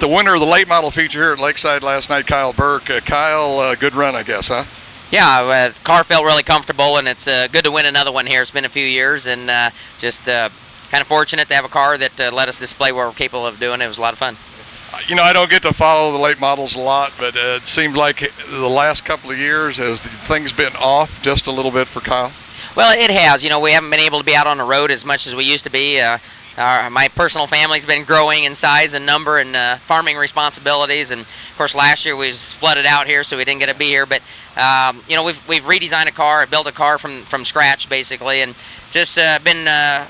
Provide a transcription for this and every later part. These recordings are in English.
got the winner of the late model feature here at Lakeside last night, Kyle Burke. Kyle, good run, I guess, huh? Yeah, the car felt really comfortable, and it's good to win another one here. It's been a few years, and just kind of fortunate to have a car that let us display what we're capable of doing. It was a lot of fun. You know, I don't get to follow the late models a lot, but it seemed like the last couple of years has things been off just a little bit for Kyle? Well, it has. You know, we haven't been able to be out on the road as much as we used to be. My personal family's been growing in size and number and farming responsibilities, and of course last year we was flooded out here, so we didn't get to be here. But you know, we've redesigned a car, built a car from scratch basically, and just been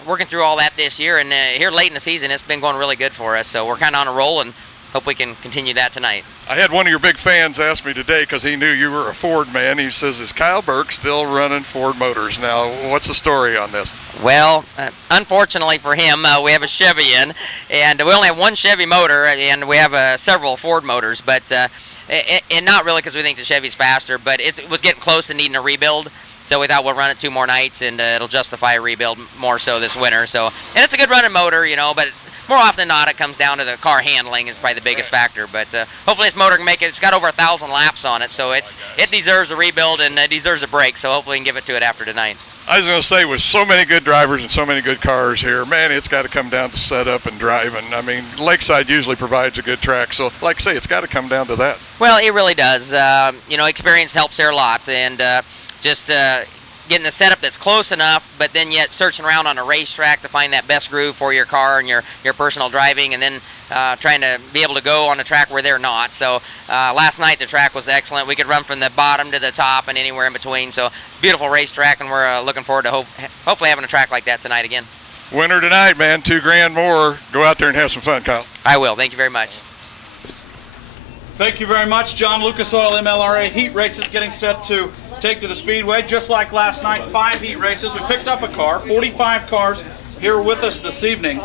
working through all that this year. And here late in the season, it's been going really good for us. So we're kind of on a roll, and hope we can continue that tonight. I had one of your big fans ask me today, because he knew you were a Ford man. He says, is Kyle Burke still running Ford motors? Now, what's the story on this? Well, unfortunately for him, we have a Chevy in, and we only have one Chevy motor, and we have several Ford motors, but and not really because we think the Chevy's faster, but it was getting close to needing a rebuild. So we thought we'll run it 2 more nights, and it'll justify a rebuild more so this winter. So, and it's a good running motor, you know, but more often than not, it comes down to the car handling is probably the biggest factor. But hopefully this motor can make it. It's got over 1,000 laps on it, so it deserves a rebuild and it deserves a break. So hopefully we can give it to it after tonight. I was going to say, with so many good drivers and so many good cars here, man, it's got to come down to setup and driving. I mean, Lakeside usually provides a good track, so like I say, it's got to come down to that. Well, it really does. You know, experience helps here a lot, and just getting a setup that's close enough, but then yet searching around on a racetrack to find that best groove for your car and your personal driving, and then trying to be able to go on a track where they're not. So last night the track was excellent. We could run from the bottom to the top and anywhere in between. So beautiful racetrack, and we're looking forward to hopefully having a track like that tonight again. Winner tonight, man. $2 grand more. Go out there and have some fun, Kyle. I will. Thank you very much. Thank you very much, John. Lucas Oil MLRA heat races getting set to take to the Speedway. Just like last night, 5 heat races. We picked up a car, 45 cars here with us this evening.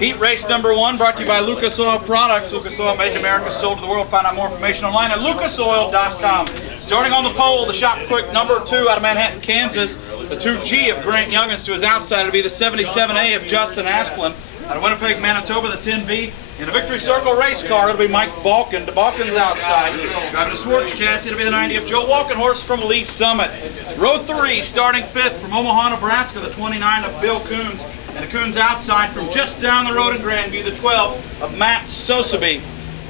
Heat race number 1 brought to you by Lucas Oil Products. Lucas Oil, made in America, sold to the world. Find out more information online at lucasoil.com. Starting on the pole, the Shop Quick number 2 out of Manhattan, Kansas. The 2G of Grant Youngins. To his outside, it'll be the 77A of Justin Asplin. Out of Winnipeg, Manitoba, the 10B. In a Victory Circle race car, it'll be Mike Balkin. To Balkin's outside. Driving a Swartz chassis, it'll be the 90 of Joe Walkenhorst from Lee Summit. Row 3, starting 5th from Omaha, Nebraska, the 29 of Bill Coons. And the Coons outside from just down the road in Grandview, the 12 of Matt Sosaby.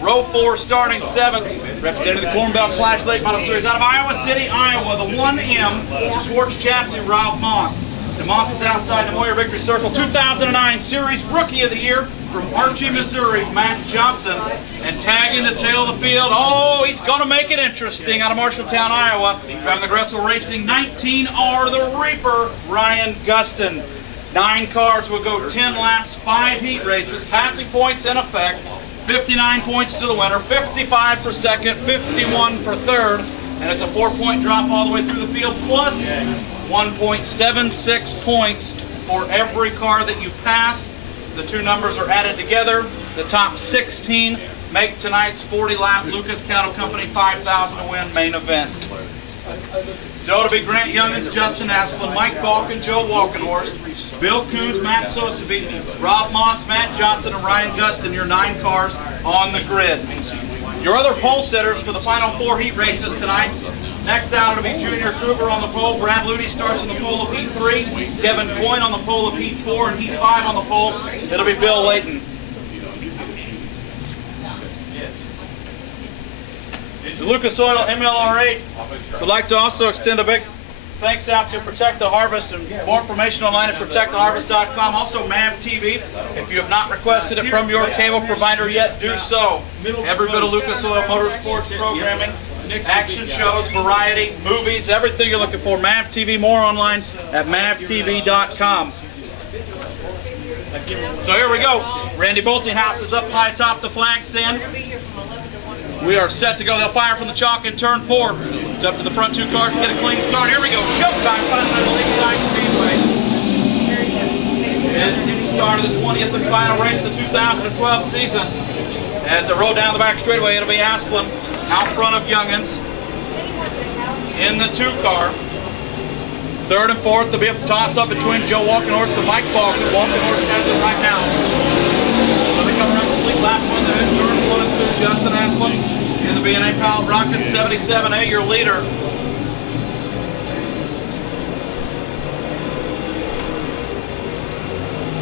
Row 4, starting 7th, representing the Corn Belt Clash Late Model Series out of Iowa City, Iowa, the 1M Swartz chassis, Rob Moss. DeMoss is outside the Moyer Victory Circle. 2009 Series Rookie of the Year from Archie, Missouri, Matt Johnson. And tagging the tail of the field, oh, he's going to make it interesting out of Marshalltown, Iowa. Driving the Gressel Racing 19R, the Reaper, Ryan Guston. 9 cars will go 10 laps, 5 heat races, passing points in effect. 59 points to the winner, 55 for second, 51 for third. And it's a 4-point drop all the way through the field, plus 1.76 points for every car that you pass. The 2 numbers are added together. The top 16 make tonight's 40-lap Lucas Cattle Company $5,000 to win main event. So it'll be Grant Youngins, Justin Asplin, Mike Balkin, Joe Walkenhorst, Bill Coons, Matt Sosaby, Rob Moss, Matt Johnson, and Ryan Guston, your 9 cars on the grid. Your other pole sitters for the final 4 heat races tonight. Next out, it'll be Junior Kruger on the pole. Brad Luty starts on the pole of Heat 3. Kevin Coyne on the pole of Heat 4 and Heat 5 on the pole. It'll be Bill Layton. The Lucas Oil MLRA would like to also extend a big thanks out to Protect the Harvest, and more information online at protecttheharvest.com. Also MAV TV. If you have not requested it from your cable provider yet, do so. Every bit of Lucas Oil Motorsports programming, action shows, variety, movies, everything you're looking for. MAV TV, more online at mavtv.com. So here we go. Randy Boltinghouse is up high atop the flag stand. We are set to go. They'll fire from the chalk in turn 4. It's up to the front 2 cars to get a clean start. Here we go. Showtime, final at the Lakeside Speedway. This is the start of the 20th and final race of the 2012 season. As they roll down the back straightaway, it'll be Asplin out front of Youngins in the 2 car. 3rd and 4th, there'll be a toss-up between Joe Walkenhorst and Mike Balkin. Walkenhorst has it right now. So they come around complete lap one, the hit turn 1 and 2, Justin Asplin. In the B&A Pilot Rocket 77A, your leader.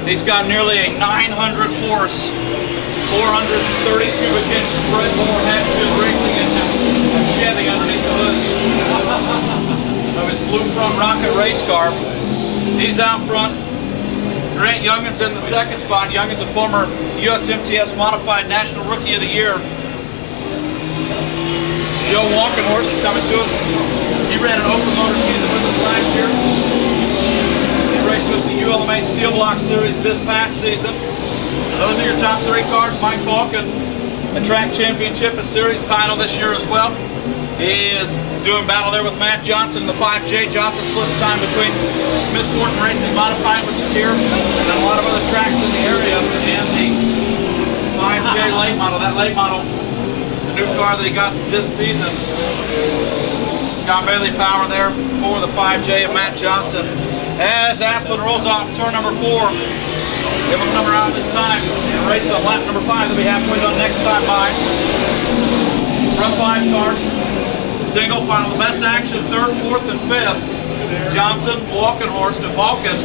He's got nearly a 900 horse, 430 cubic inch spread bore head good racing engine, a Chevy underneath the hood of his Blue Front Rocket race car. He's out front. Grant Youngin's in the second spot. Youngin's a former USMTS Modified National Rookie of the Year. Joe Walkenhorst coming to us. He ran an open motor season with us last year. He raced with the ULMA Steel Block Series this past season. So those are your top 3 cars. Mike Balkin, a track championship, a series title this year as well. He is doing battle there with Matt Johnson, the 5J. Johnson splits time between Smith Morton Racing Modified, which is here, and then a lot of other tracks in the area, and the 5J late model. That late model, the new car that he got this season. Scott Bailey power there for the 5J of Matt Johnson. As Asplin rolls off turn number 4, give him number out this time, and race on lap number 5 that we halfway done next time by. Front 5 cars. Single final, the best action, 3rd, 4th, and 5th. Johnson, Walkenhorst, and Balkin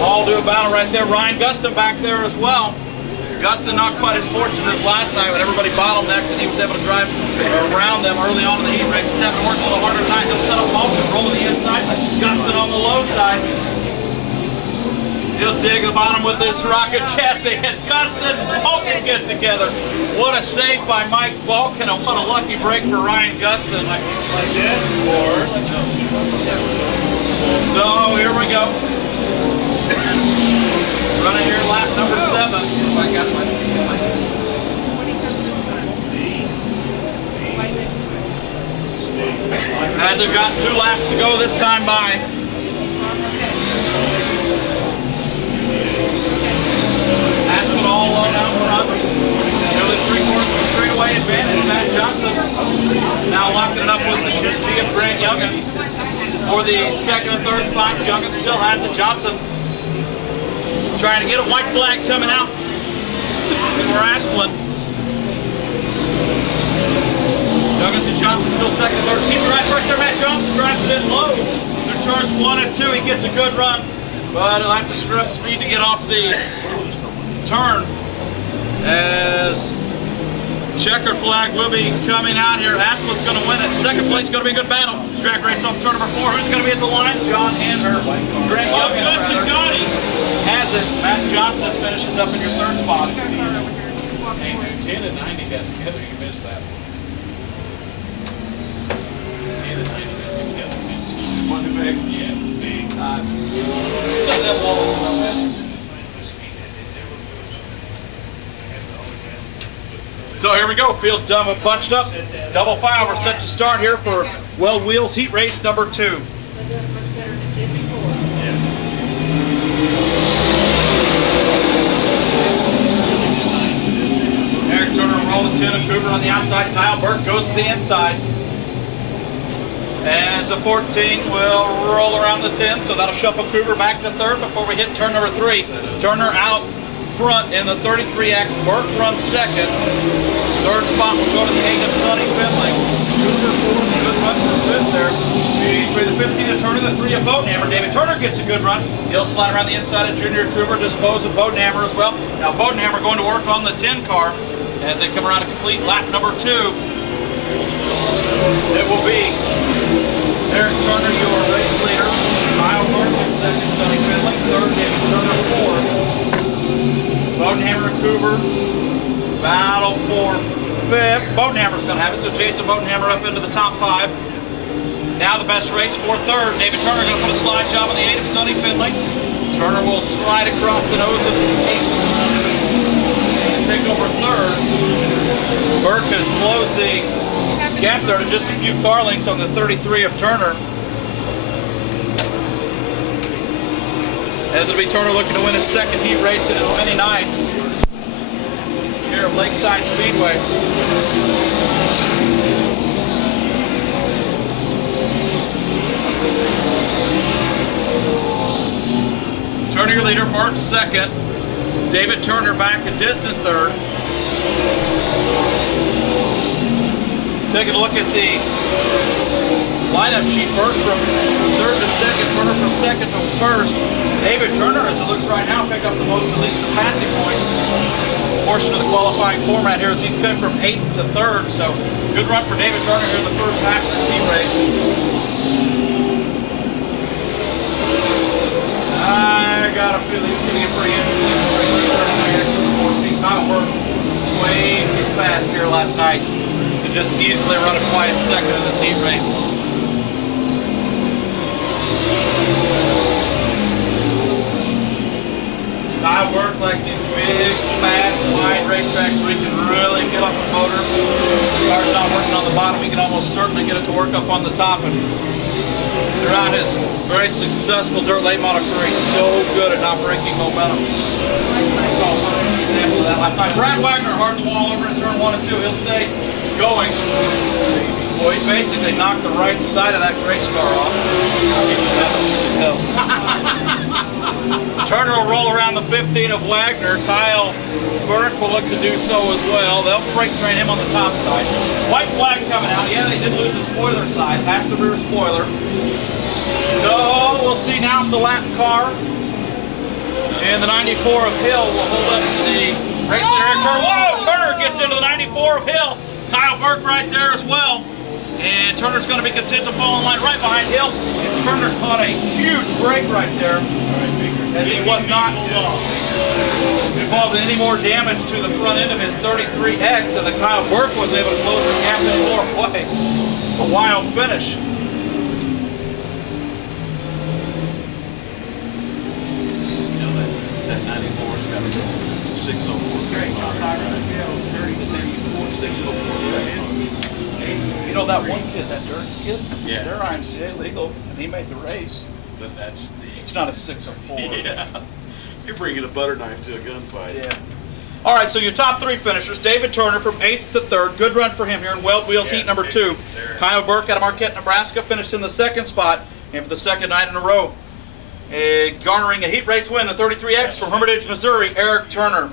all do a battle right there. Ryan Gustin back there as well. Gustin not quite as fortunate as last night when everybody bottlenecked and he was able to drive around them early on in the heat race. He's having to work a little harder tonight. He'll set up Balkin, rolling the inside. Gustin on the low side. He'll dig the bottom with this rocket chassis, and Gustin and Balkin get together. What a save by Mike Balkin, and what a lucky break for Ryan Gustin. So here we go. Running here lap number 7. As they've got 2 laps to go this time by. Asplin all alone out front. Nearly 3/4 of a straightaway advantage. Matt Johnson now locking it up with the 2G of Grant Youngins for the 2nd and 3rd spots. Youngins still has it. Johnson trying to get a white flag coming out for Asplin. Youngins and Johnson still 2nd and 3rd. Keep your eyes right there. Matt Johnson drives it in low. Through turns 1 and 2, he gets a good run, but he'll have to screw up speed to get off the turn, as checkered flag will be coming out here. Asplin's going to win it. 2nd place is going to be a good battle. Drag race off turn number 4. Who's going to be at the line? John and Grant Youngin has it. Matt Johnson finishes up in your 3rd spot. 10 and 90 got together. You missed that. 10 and 90 got together. Was it big? Yeah, it was big. So that wall was no bad. So here we go, field bunched up, double file. We're set to start here for Weld Wheels Heat Race number 2. Eric Turner rolling 10 and Cooper on the outside. Kyle Burke goes to the inside. As the 14 will roll around the 10, so that'll shuffle Cooper back to 3rd before we hit turn number 3. Turner out front in the 33X. Burke runs 2nd. 3rd spot will go to the 8 of Sonny Finley. Cooper 4th, good run for 5th there. Between the 15 of Turner, the 3 of Bodenhammer. David Turner gets a good run. He'll slide around the inside of Junior Cooper, dispose of Bodenhammer as well. Now Bodenhammer going to work on the 10 car as they come around to complete lap number 2. It will be Eric Turner, your race leader. Kyle Burke in 2nd, Sonny Finley 3rd, David Turner 4th. Bodenhammer and Cooper battle for 5th. Bodenhammer's going to have it, so Jason Bodenhammer up into the top 5. Now the best race for 3rd. David Turner going to put a slide job on the 8 of Sonny Finley. Turner will slide across the nose of the 8 and take over 3rd. Burke has closed the gap there to just a few car lengths on the 33 of Turner. As it'll be Turner looking to win his 2nd heat race in as many nights here at Lakeside Speedway. Turner your leader, Burke 2nd. David Turner back a distant 3rd. Taking a look at the lineup sheet, Burt from third to second, Turner from second to first. David Turner, as it looks right now, pick up the most, at least the passing points portion of the qualifying format here, as he's come from 8th to 3rd. So good run for David Turner here in the first half of this heat race. I got a feeling it's going to get pretty interesting. 14. Kyle Burt way too fast here last night to just easily run a quiet second in this heat race. Kyle Burt likes these big, fast, wide racetracks where he can really get up the motor. His car's not working on the bottom, he can almost certainly get it to work up on the top. And throughout his very successful dirt late model career, he's so good at not breaking momentum. We saw an example of that last night. Brad Wagner hard the wall over in turn 1 and 2. He'll stay going. Boy, he basically knocked the right side of that race car off. You can tell. Turner will roll around the 15 of Wagner. Kyle Burke will look to do so as well. They'll freight train him on the top side. White flag coming out. Yeah, they did lose the spoiler side, half the rear spoiler. So we'll see now if the Latin car and the 94 of Hill will hold up the race leader. Whoa! Turner gets into the 94 of Hill. Kyle Burke right there as well. And Turner's going to be content to fall in line right behind Hill. And Turner caught a huge break right there, as he was not involved in any more damage to the front end of his 33X, and the Kyle Burke wasn't able to close the gap anymore. Boy, a wild finish. You know that 94's got a 604 grade on it. 604 grade. You know that one kid, that Dirks kid? Yeah. They're IMCA legal, and he made the race. But that's the... It's not a 604. Yeah. You're bringing a butter knife to a gunfight. Yeah. All right, so your top 3 finishers. David Turner from 8th to 3rd. Good run for him here in Weld Wheels heat number 2. Kyle Burke out of Marquette, Nebraska, finished in the 2nd spot, and for the 2nd night in a row. Garnering a heat race win, the 33X from Hermitage, Missouri, Eric Turner.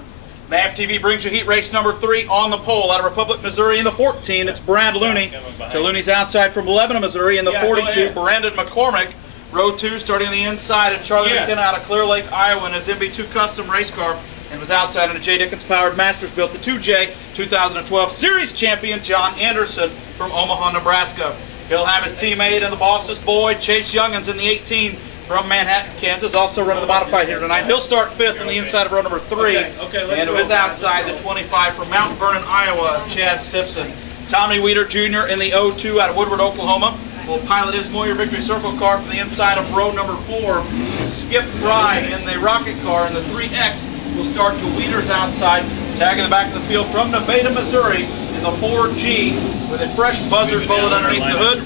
NAV TV brings you heat race number 3 on the pole out of Republic, Missouri. In the 14, it's Brad Looney. To Looney's outside from Lebanon, Missouri. In the 42, Brandon McCormick. Row 2 starting on the inside, and Charlie McKenna out of Clear Lake, Iowa, in his MB2 custom race car, and was outside in a J. Dickens powered Masters built. The 2J 2012 Series champion John Anderson from Omaha, Nebraska. He'll have his teammate and the boss's boy Chase Youngins in the 18 from Manhattan, Kansas, also running the modified here tonight. He'll start 5th on the inside of row number 3, and to his outside, the 25 from Mount Vernon, Iowa, Chad Simpson. Tommy Weeder Jr. in the 02 out of Woodward, Oklahoma, will pilot his Moyer Victory Circle car from the inside of row number 4. And Skip Fry in the rocket car in the 3X will start to Weeder's outside, tagging the back of the field from Nevada, Missouri in the 4G with a fresh buzzard bullet underneath the hood.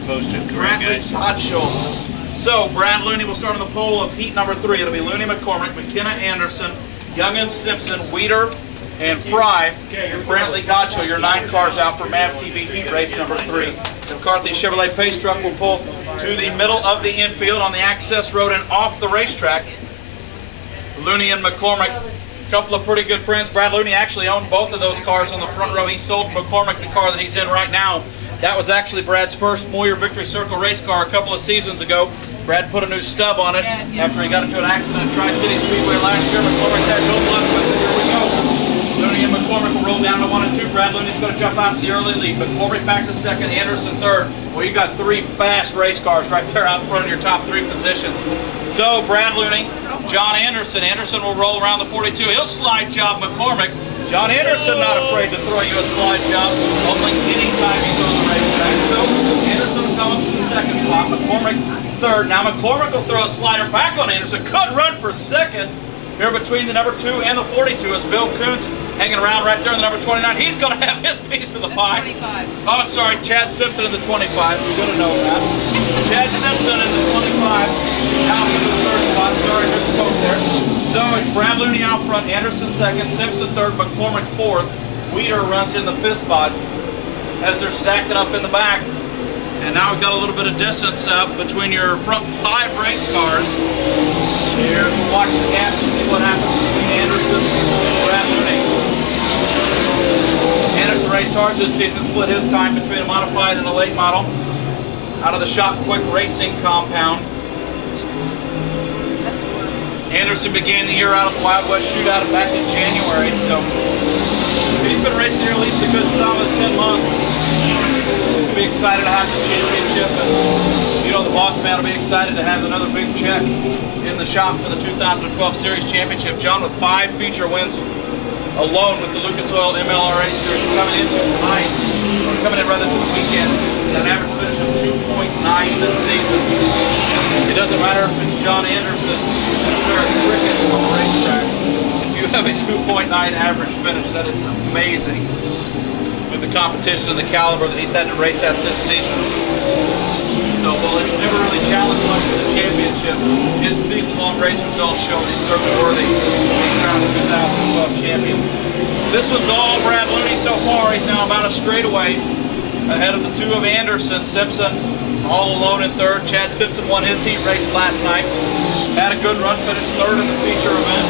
Brantley Hodgshaw. So, Brad Looney will start on the pole of heat number 3. It'll be Looney, McCormick, McKenna, Anderson, Youngins, Simpson, Weeder, and Fry. Brantley Godshall, your 9 cars out for MAV TV heat race number 3. The McCarthy Chevrolet Pace truck will pull to the middle of the infield on the access road and off the racetrack. Looney and McCormick, a couple of pretty good friends. Brad Looney actually owned both of those cars on the front row. He sold McCormick the car that he's in right now. That was actually Brad's first Moyer Victory Circle race car a couple of seasons ago. Brad put a new stub on it after he got into an accident at Tri-City Speedway last year. McCormick's had no luck with it. Here we go. Looney and McCormick will roll down to 1 and 2. Brad Looney's going to jump out to the early lead. McCormick back to 2nd, Anderson 3rd. Well, you got 3 fast race cars right there out in front of your top 3 positions. So, Brad Looney, John Anderson. Anderson will roll around the 42. He'll slide job McCormick. John Anderson not afraid to throw you a slide job, only anytime he's on the racetrack. So, Anderson will come up to the 2nd spot. McCormick 3rd. Now, McCormick will throw a slider back on Anderson. Good run for 2nd. Here between the number 2 and the 42 is Bill Kuntz hanging around right there in the number 29. He's going to have his piece of the pie. 25. Oh, sorry, Chad Simpson in the 25. Should have known that. Chad Simpson in the 25. Out into the 3rd spot. Sorry, misspoke there. So it's Brad Looney out front, Anderson 2nd, Simpson 3rd, McCormick 4th. Weeder runs in the 5th spot as they're stacking up in the back. And now we've got a little bit of distance up between your front 5 race cars. Here's we'll watch the gap and see what happens between Anderson and Brad Looney. race hard this season, split his time between a modified and a late model out of the Shop Quick Racing compound. Anderson began the year out at the Wild West Shootout back in January, so he's been racing here at least a good solid 10 months. We'll be excited to have the championship, and you know the boss man will be excited to have another big check in the shop for the 2012 Series Championship. John with 5 feature wins alone with the Lucas Oil MLRA Series coming into tonight, or coming in rather to the weekend, at an average finish of 2.9 this season. It doesn't matter if it's John Anderson and a pair of crickets on the racetrack. If you have a 2.9 average finish, that is amazing with the competition and the caliber that he's had to race at this season. So while he's never really challenged much for the championship, his season-long race results show that he's certainly worthy of being crowned the 2012 champion. This one's all Brad Looney so far. He's now about a straightaway ahead of the 2 of Anderson. Simpson all alone in 3rd. Chad Simpson won his heat race last night. Had a good run, finished 3rd in the feature event.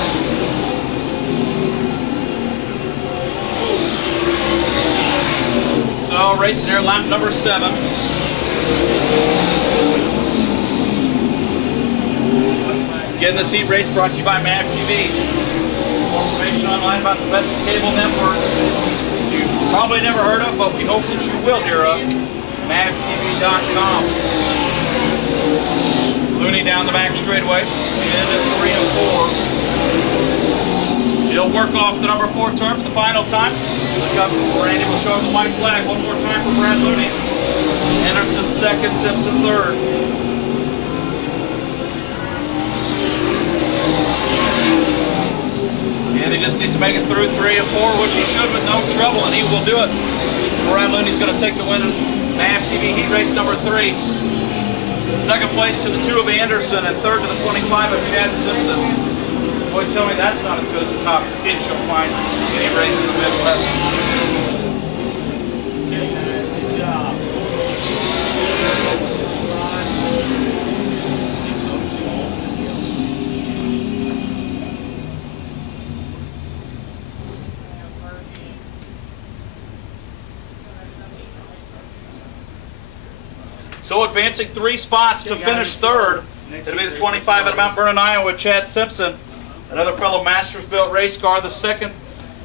So racing here, lap number 7. Again, this heat race brought to you by MAV TV. More information online about the best cable network that you've probably never heard of, but we hope that you will hear of. MAVTV.com. Looney down the back straightaway, into 3 and 4. He'll work off the number 4 turn for the final time. Look up, Randy will show him the white flag one more time for Brad Looney. Anderson 2nd, Simpson 3rd. And he just needs to make it through 3 and 4, which he should with no trouble, and he will do it. Brad Looney's going to take the win in MAV TV heat race number 3. 2nd place to the 2 of Anderson, and 3rd to the 25 of Chad Simpson. Boy, tell me that's not as good as the top 8 you'll find in any race in the Midwest. Okay, guys, good job. So advancing 3 spots to finish 3rd. It'll be the 25 out of Mount Vernon, Iowa, Chad Simpson. Another fellow Masters-built race car. The 2nd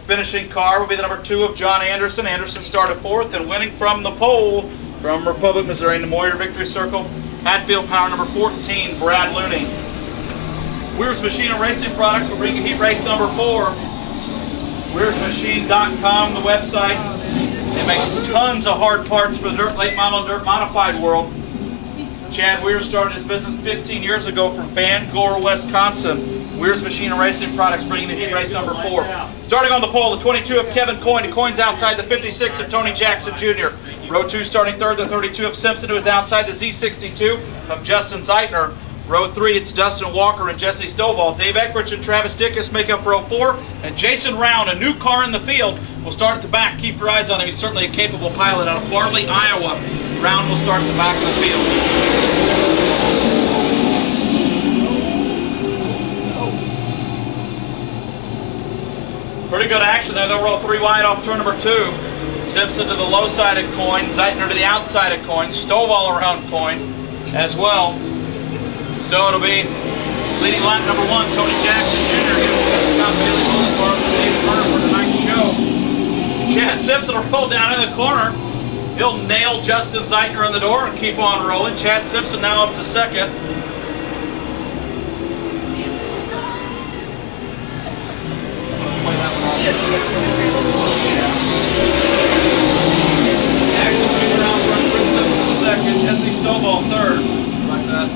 finishing car will be the number 2 of John Anderson. Anderson started 4th, and winning from the pole from Republic, Missouri in the Moyer Victory Circle. Hatfield Power number 14, Brad Looney. Weir's Machine and Racing Products will bring you heat race number 4. Weir'sMachine.com, the website. They make tons of hard parts for the dirt late model and dirt modified world. Chad Weir started his business 15 years ago from Bangor, Wisconsin. Weir's Machine and Racing Products bringing the heat race number 4. Starting on the pole, the 22 of Kevin Coyne. The Coyne's outside the 56 of Tony Jackson Jr. Row 2 starting 3rd, the 32 of Simpson, who is outside the Z62 of Justin Zeitner. Row 3, it's Dustin Walker and Jesse Stovall. Dave Eckrich and Travis Dickus make up row 4. And Jason Round, a new car in the field, will start at the back. Keep your eyes on him. He's certainly a capable pilot out of Farley, Iowa. Round will start at the back of the field. Pretty good action there. They'll roll 3 wide off turn number 2. Simpson to the low side of Coyne. Zeitner to the outside of Coyne. Stovall around Coyne as well. So it'll be leading lap number 1, Tony Jackson Jr. giving Scott Bailey Mullen car for Dave Turner for tonight's show. Chad Simpson will roll down in the corner. He'll nail Justin Zeitner in the door and keep on rolling. Chad Simpson now up to 2nd. Jackson Jr. out front, Chris Simpson 2nd, Jesse Stovall 3rd. Like that.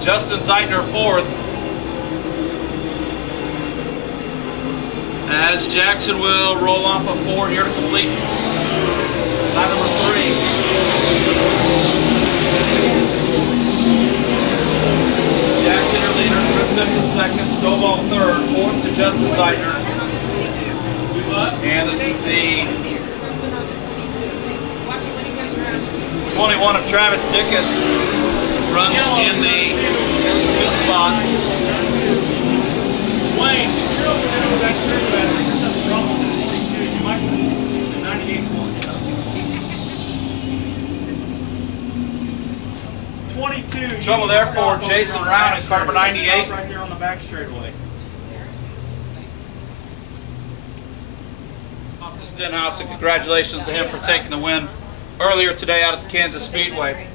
Justin Zeitner 4th. As Jackson will roll off a 4 here to complete lap number 3. Jackson your leader, Chris Simpson 2nd, Stovall 3rd, 4th to Justin Zeitner. And the 21 of Travis Dickus runs in the good spot. Wayne, if you're over there with that screw battery, there's something wrong with the 22. You might Trouble there for Jason Round in car number 98. Right there on the back straightaway. Off to Stenhouse, and congratulations to him for taking the win earlier today out at the Kansas Speedway.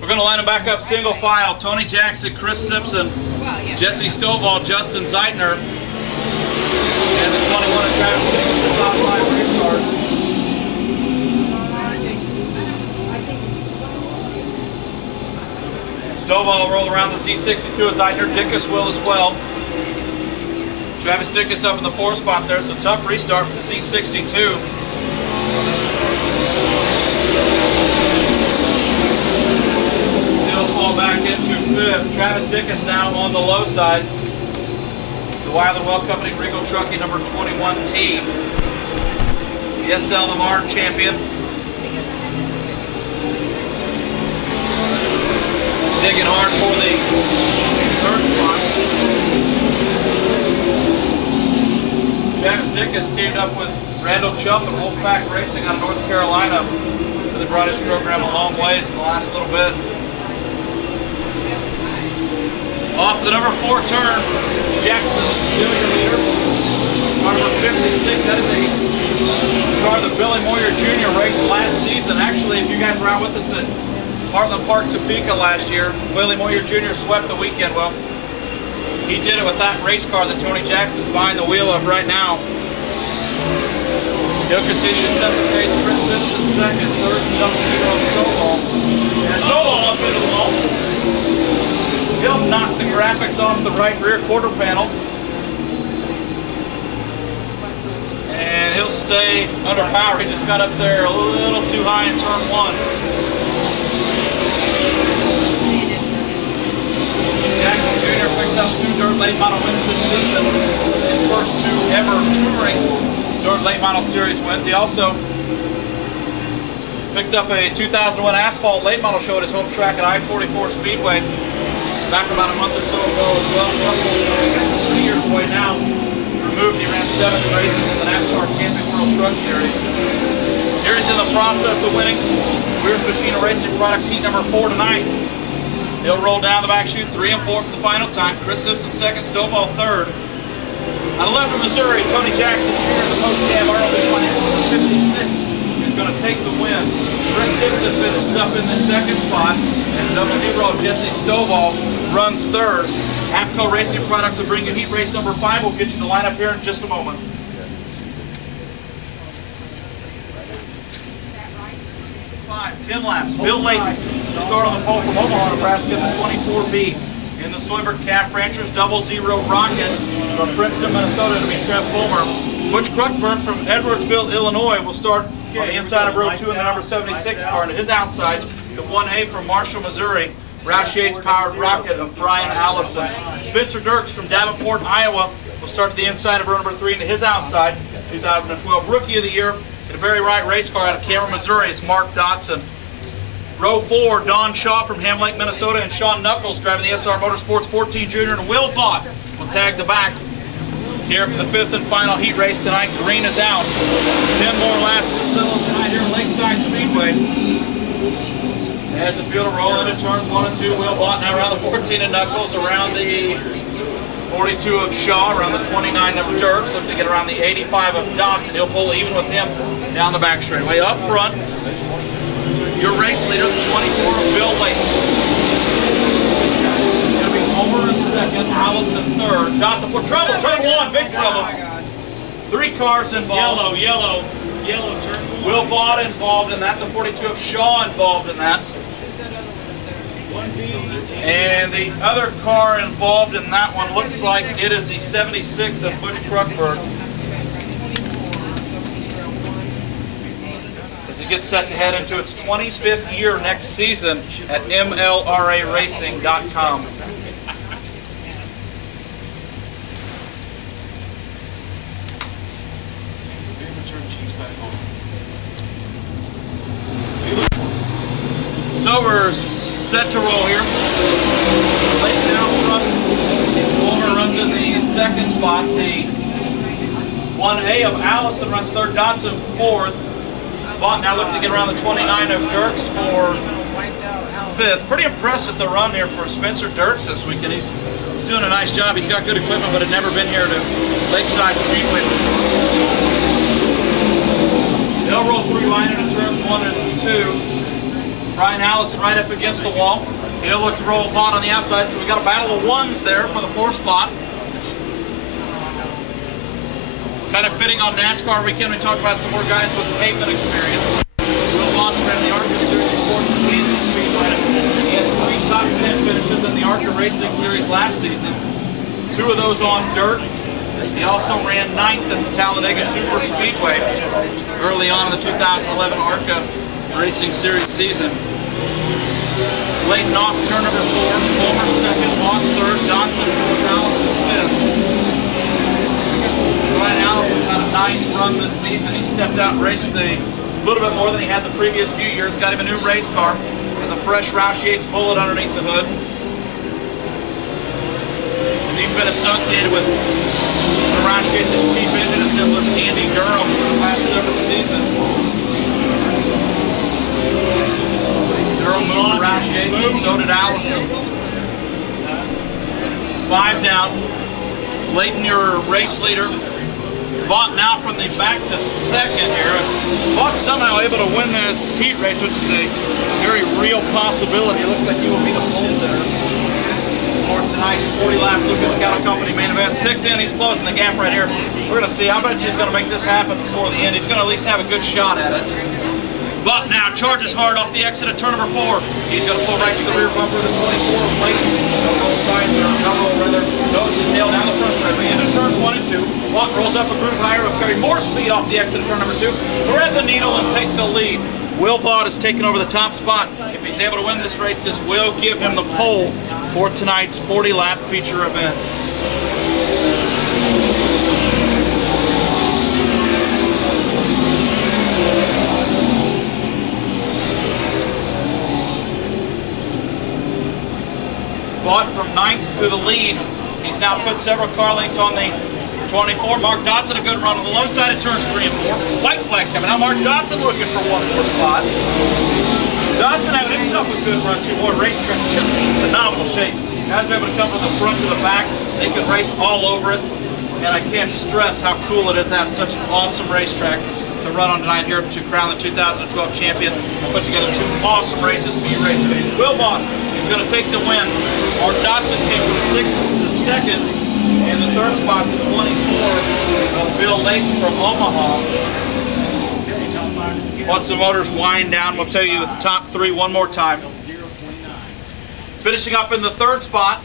We're going to line them back up single file. Tony Jackson, Chris Simpson, Jesse Stovall, Justin Zeitner, and the 21 of Travis Dickens, the top 5 race cars. Stovall will roll around the Z62 as Zeitner. Dickus will as well. Travis Dickus up in the 4th spot there, so tough restart for the Z62. Back into 5th. Travis Dickus now on the low side. The Wild and Well Company Regal Trucking number 21T. The SLMR champion. Digging hard for the 3rd spot. Travis Dickus teamed up with Randall Chupp and Wolfpack Racing out of North Carolina. They brought his program a long ways in the last little bit. Off the number 4 turn, Jackson still your leader. Car number 56, that is a car that Billy Moyer Jr. raced last season. Actually, if you guys were out with us at Heartland Park, Topeka last year, Billy Moyer Jr. swept the weekend. Well, he did it with that race car that Tony Jackson's behind the wheel of right now. He'll continue to set the pace. Chris Simpson second, third, double zero, Stovall. And Stovall up into the wall. He'll knock the graphics off the right rear quarter panel. And he'll stay under power. He just got up there a little too high in turn 1. Jackson Jr. picked up 2 dirt late model wins this season. His first 2 ever touring dirt late model series wins. He also picked up a 2001 asphalt late model show at his home track at I-44 Speedway back about a month or so ago as well. I guess we're 3 years away now. Removed, he ran 7 races in the NASCAR Camping World Truck Series. Here he's in the process of winning Weir's Machine Racing Products Heat number 4 tonight. He'll roll down the back chute, 3 and 4 for the final time. Chris Simpson second, Stovall third. Out of Lebanon, Missouri, Tony Jackson Jr. the post-cab RLB Financial 56 is going to take the win. Chris Simpson finishes up in the 2nd spot, and double zero Jesse Stovall runs 3rd. AFCO Racing Products will bring you heat race number 5. We'll get you the lineup here in just a moment. 10 laps. Bill Layton to start on the pole from Omaha, Nebraska in the 24B. In the Soybert Calf Ranchers, double zero Rocket from Princeton, Minnesota to be Trev Fulmer. Butch Cruckburn from Edwardsville, Illinois will start on the inside of row 2 in the number 76 car. And to his outside, the 1A from Marshall, Missouri, Roush Yates powered Rocket of Brian Allison. Spencer Dirks from Davenport, Iowa will start to the inside of row number 3 and to his outside, 2012 Rookie of the Year in a very right race car out of Cameron, Missouri. It's Mark Dotson. Row 4, Don Shaw from Ham Lake, Minnesota, and Sean Knuckles driving the SR Motorsports 14 Junior, and Will Vaught will tag the back. Here for the 5th and final heat race tonight. Green is out. 10 more laps to settle tonight here at Lakeside Speedway. As the field will roll into turns 1 and 2, Will Vaught now around the 14 of Knuckles, around the 42 of Shaw, around the 29 of Dirks, looking to get around the 85 of Dotson. He'll pull even with him down the back straightaway. Up front, your race leader, the 24 of Bill Layton. It's going to be Homer in 2nd, Allison 3rd. Dotson for trouble, turn 1, big trouble. 3 cars involved. Yellow, turn 1. Will Vaught involved in that, the 42 of Shaw involved in that. And the other car involved in that one looks like it is the 76 of Butch Cruckburn. As it gets set to head into its 25th year next season at MLRARacing.com. So we're set to roll here. Layton out front. Fulmer runs in the 2nd spot. The 1A of Allison runs 3rd. Dotson 4th. Vaught now looking to get around the 29 of Dirks for 5th. Pretty impressed with the run here for Spencer Dirks this weekend. He's doing a nice job. He's got good equipment, but had never been here to Lakeside Speedway before. They'll roll 3 wide into turns 1 and 2. Brian Allison right up against the wall. He'll look to roll Vaught on the outside, so we got a battle of ones there for the 4th spot. Kind of fitting on NASCAR weekend, we talk about some more guys with pavement experience. Will Vaught's ran the ARCA Series for Kansas Speedway. He had 3 top 10 finishes in the ARCA Racing Series last season. 2 of those on dirt. He also ran 9th at the Talladega Super Speedway early on in the 2011 ARCA Racing Series season. Layton off turn number 4, Fulmer 2nd, Vaught 3rd, Dodson 4th, Allison 5th. Brian Allison's had a nice run this season. He stepped out and raced a little bit more than he had the previous few years. Got him a new race car. Has a fresh Roush Yates bullet underneath the hood. As he's been associated with Roush Yates' chief engine assembler, Andy Durham, for the past several seasons. Durham moved to Roush Yates, and so did Allison. 5 down. Layton, your race leader. Vaught now from the back to 2nd here. Vaught somehow able to win this heat race, which is a very real possibility. It looks like he will be the pole sitter for tonight's 40-lap Lucas Cattle Company main event. 6 in, he's closing the gap right here. We're going to see. I bet he's going to make this happen before the end. He's going to at least have a good shot at it. Vaught now charges hard off the exit at turn number 4. He's going to pull right to the rear bumper of the 24 of Layton. Nose and tail down the front straight. We into turn 1 and 2. Vaught rolls up a groove higher, will carry more speed off the exit of turn number 2. Thread the needle and take the lead. Will Vaught has taken over the top spot. If he's able to win this race, this will give him the pole for tonight's 40-lap feature event. Vaught from 9th to the lead. He's now put several car links on the 24. Mark Dodson, a good run on the low side of turns 3 and 4. White flag coming out. Mark Dodson looking for one more spot. Dodson having himself a good run too. Boy, racetrack just in phenomenal shape. Guys are able to come from the front to the back. They could race all over it. And I can't stress how cool it is to have such an awesome racetrack to run on tonight here to crown the 2012 champion and put together 2 awesome races for you race fans. Will Vaught is going to take the win. Mark Dodson came from 6th to 2nd, and the 3rd spot to 24 of Bill Layton from Omaha. Once the motors wind down, we'll tell you the top 3 one more time. Finishing up in the 3rd spot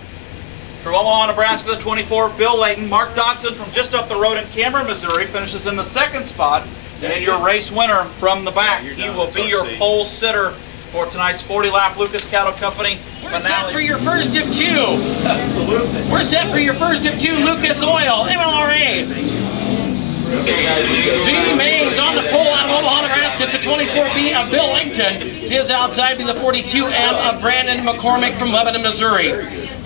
from Omaha, Nebraska, the 24 of Bill Layton. Mark Dodson from just up the road in Cameron, Missouri, finishes in the 2nd spot. And your race winner from the back, he will be your pole sitter for tonight's 40-lap Lucas Cattle Company finale. We're set for your first of 2. Absolutely. We're set for your first of 2 Lucas Oil, MLRA. V Mains on the pole out of Omaha, Nebraska. It's a 24B of Bill Langton. His outside being the 42M of Brandon McCormick from Lebanon, Missouri.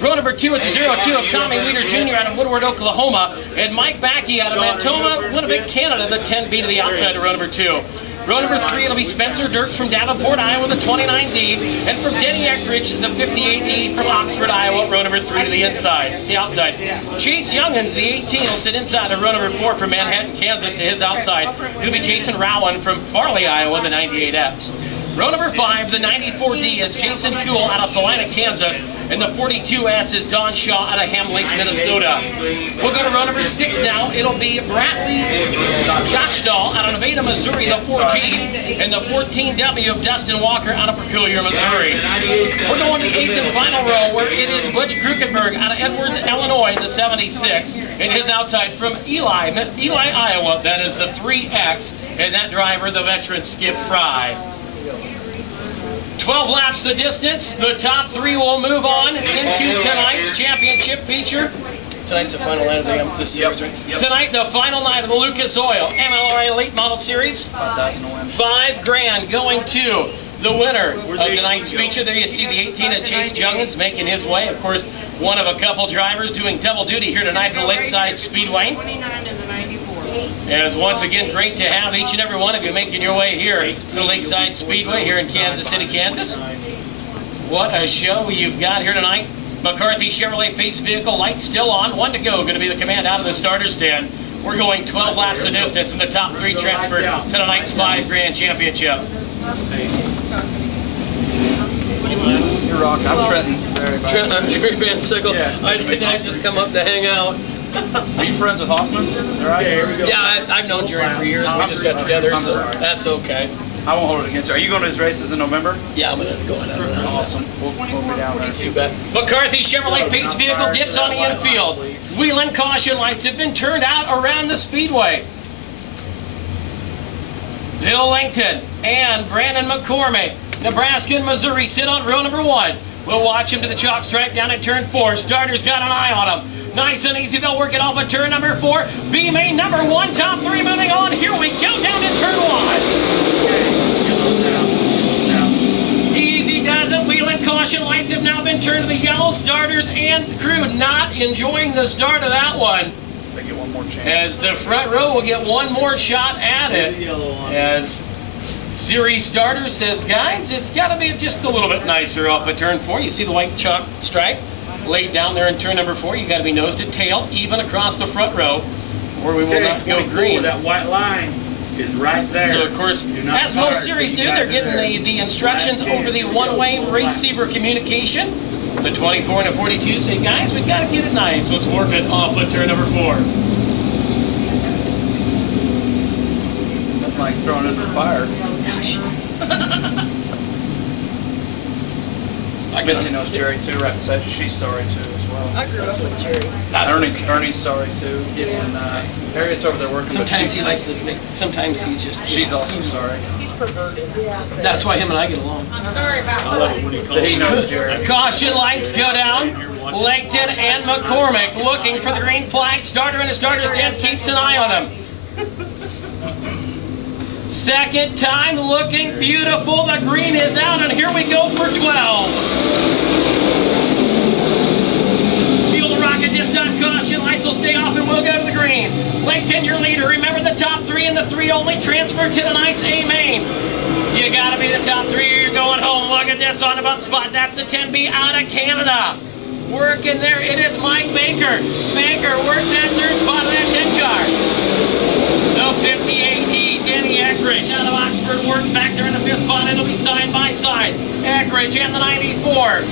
Row number 2, it's a 02 of Tommy Weeder Jr. out of Woodward, Oklahoma. And Mike Backey out of Mantoma, Winnipeg, Canada, the 10B to the outside of row number 2. Row number 3, it'll be Spencer Dirks from Davenport, Iowa, the 29D. And from Denny Eckridge, the 58E from Oxford, Iowa, row number 3 to the inside, the outside. Chase Youngins, the 18, will sit inside of row number 4 from Manhattan, Kansas to his outside. It'll be Jason Rowan from Farley, Iowa, the 98X. Row number 5, the 94D, is Jason Kuhl out of Salina, Kansas, and the 42S is Don Shaw out of Ham Lake, Minnesota. We'll go to row number 6 now. It'll be Bradley Jochdal out of Nevada, Missouri, the 4G, and the 14W of Dustin Walker out of Peculiar, Missouri. We're going to the 8th and final row, where it is Butch Krukenberg out of Edwards, Illinois, the 76, and his outside from Eli, Iowa, that is the 3X, and that driver, the veteran Skip Fry. 12 laps the distance. The top 3 will move on into tonight's championship feature. Tonight's the final night of the series, right? Yep. Tonight, the final night of the Lucas Oil MLRA Late Model Series. $5,000 going to the winner of tonight's feature. There you see the 18 of Chase Youngins making his way. Of course, one of a couple drivers doing double duty here tonight at the Lakeside Speedway. And it's once again great to have each and every one of you making your way here to the Lakeside Speedway here in Kansas City, Kansas. What a show you've got here tonight. McCarthy Chevrolet Pace vehicle, lights still on, 1 to go. Going to be the command out of the starter stand. We're going 12 laps of distance, and the top 3 transfer to tonight's $5 championship. You're rocking. I'm Trenton. Trenton, I'm Jerry Van Sickle. Yeah. I just come up to hang out. Are you friends with Hoffman? All right. Here we go. Yeah, I've known Jerry for years. We just got together, so that's okay. I won't hold it against you. Are you going to his races in November? Yeah, I'm going to go ahead and announce it. Awesome. We'll be down there. You bet. McCarthy Chevrolet Pace vehicle dips on the infield. Wheel and caution lights have been turned out around the Speedway. Bill Langton and Brandon McCormick, Nebraska and Missouri, sit on row number 1. We'll watch him to the chalk stripe down at turn 4. Starter's got an eye on him. Nice and easy, they'll work it off at turn number 4. B-main number 1, top 3 moving on. Here we go down to turn 1. Easy does it. Wheel and caution lights have now been turned to the yellow. Starters and the crew not enjoying the start of that one. They get one more chance. As the front row will get one more shot at it. As series starter says, guys, it's got to be just a little bit nicer off of turn 4. You see the white chalk stripe laid down there in turn number 4. You got to be nose to tail, even across the front row, or we will not go green. That white line is right there. So, of course, as most series do, they're getting the instructions over the one-way receiver communication. The 24 and the 42 say, guys, we got to get it nice. Let's work it off of turn number 4. That's like throwing it in the fire. Missy knows Jerry too, right? So she's sorry too as well. I grew up with Jerry. Ernie's sorry too. And Harriet's over there working. Sometimes he likes to make, sometimes he's just... She's also sorry. He's perverted. Just That's why him and I get along. I'm sorry about that. He knows Jerry. Caution lights go down. Langton and McCormick looking for the green flag. Starter in the starter stand keeps an eye on him. Second time looking beautiful. The green is out, and here we go for 12. Feel the rocket this time. Caution lights will stay off, and we'll go to the green. Langton, your leader. Remember the top 3 and the 3 only transfer to tonight's A main. You got to be the top 3 or you're going home. Look at this on the bump spot. That's the 10B out of Canada. Working there, it is Mike Baker. Baker works that 3rd spot of that 10 car. The 58E, Denny Eckridge out of Oxford works back there in the 5th spot. It'll be side by side. Eckridge and the 94.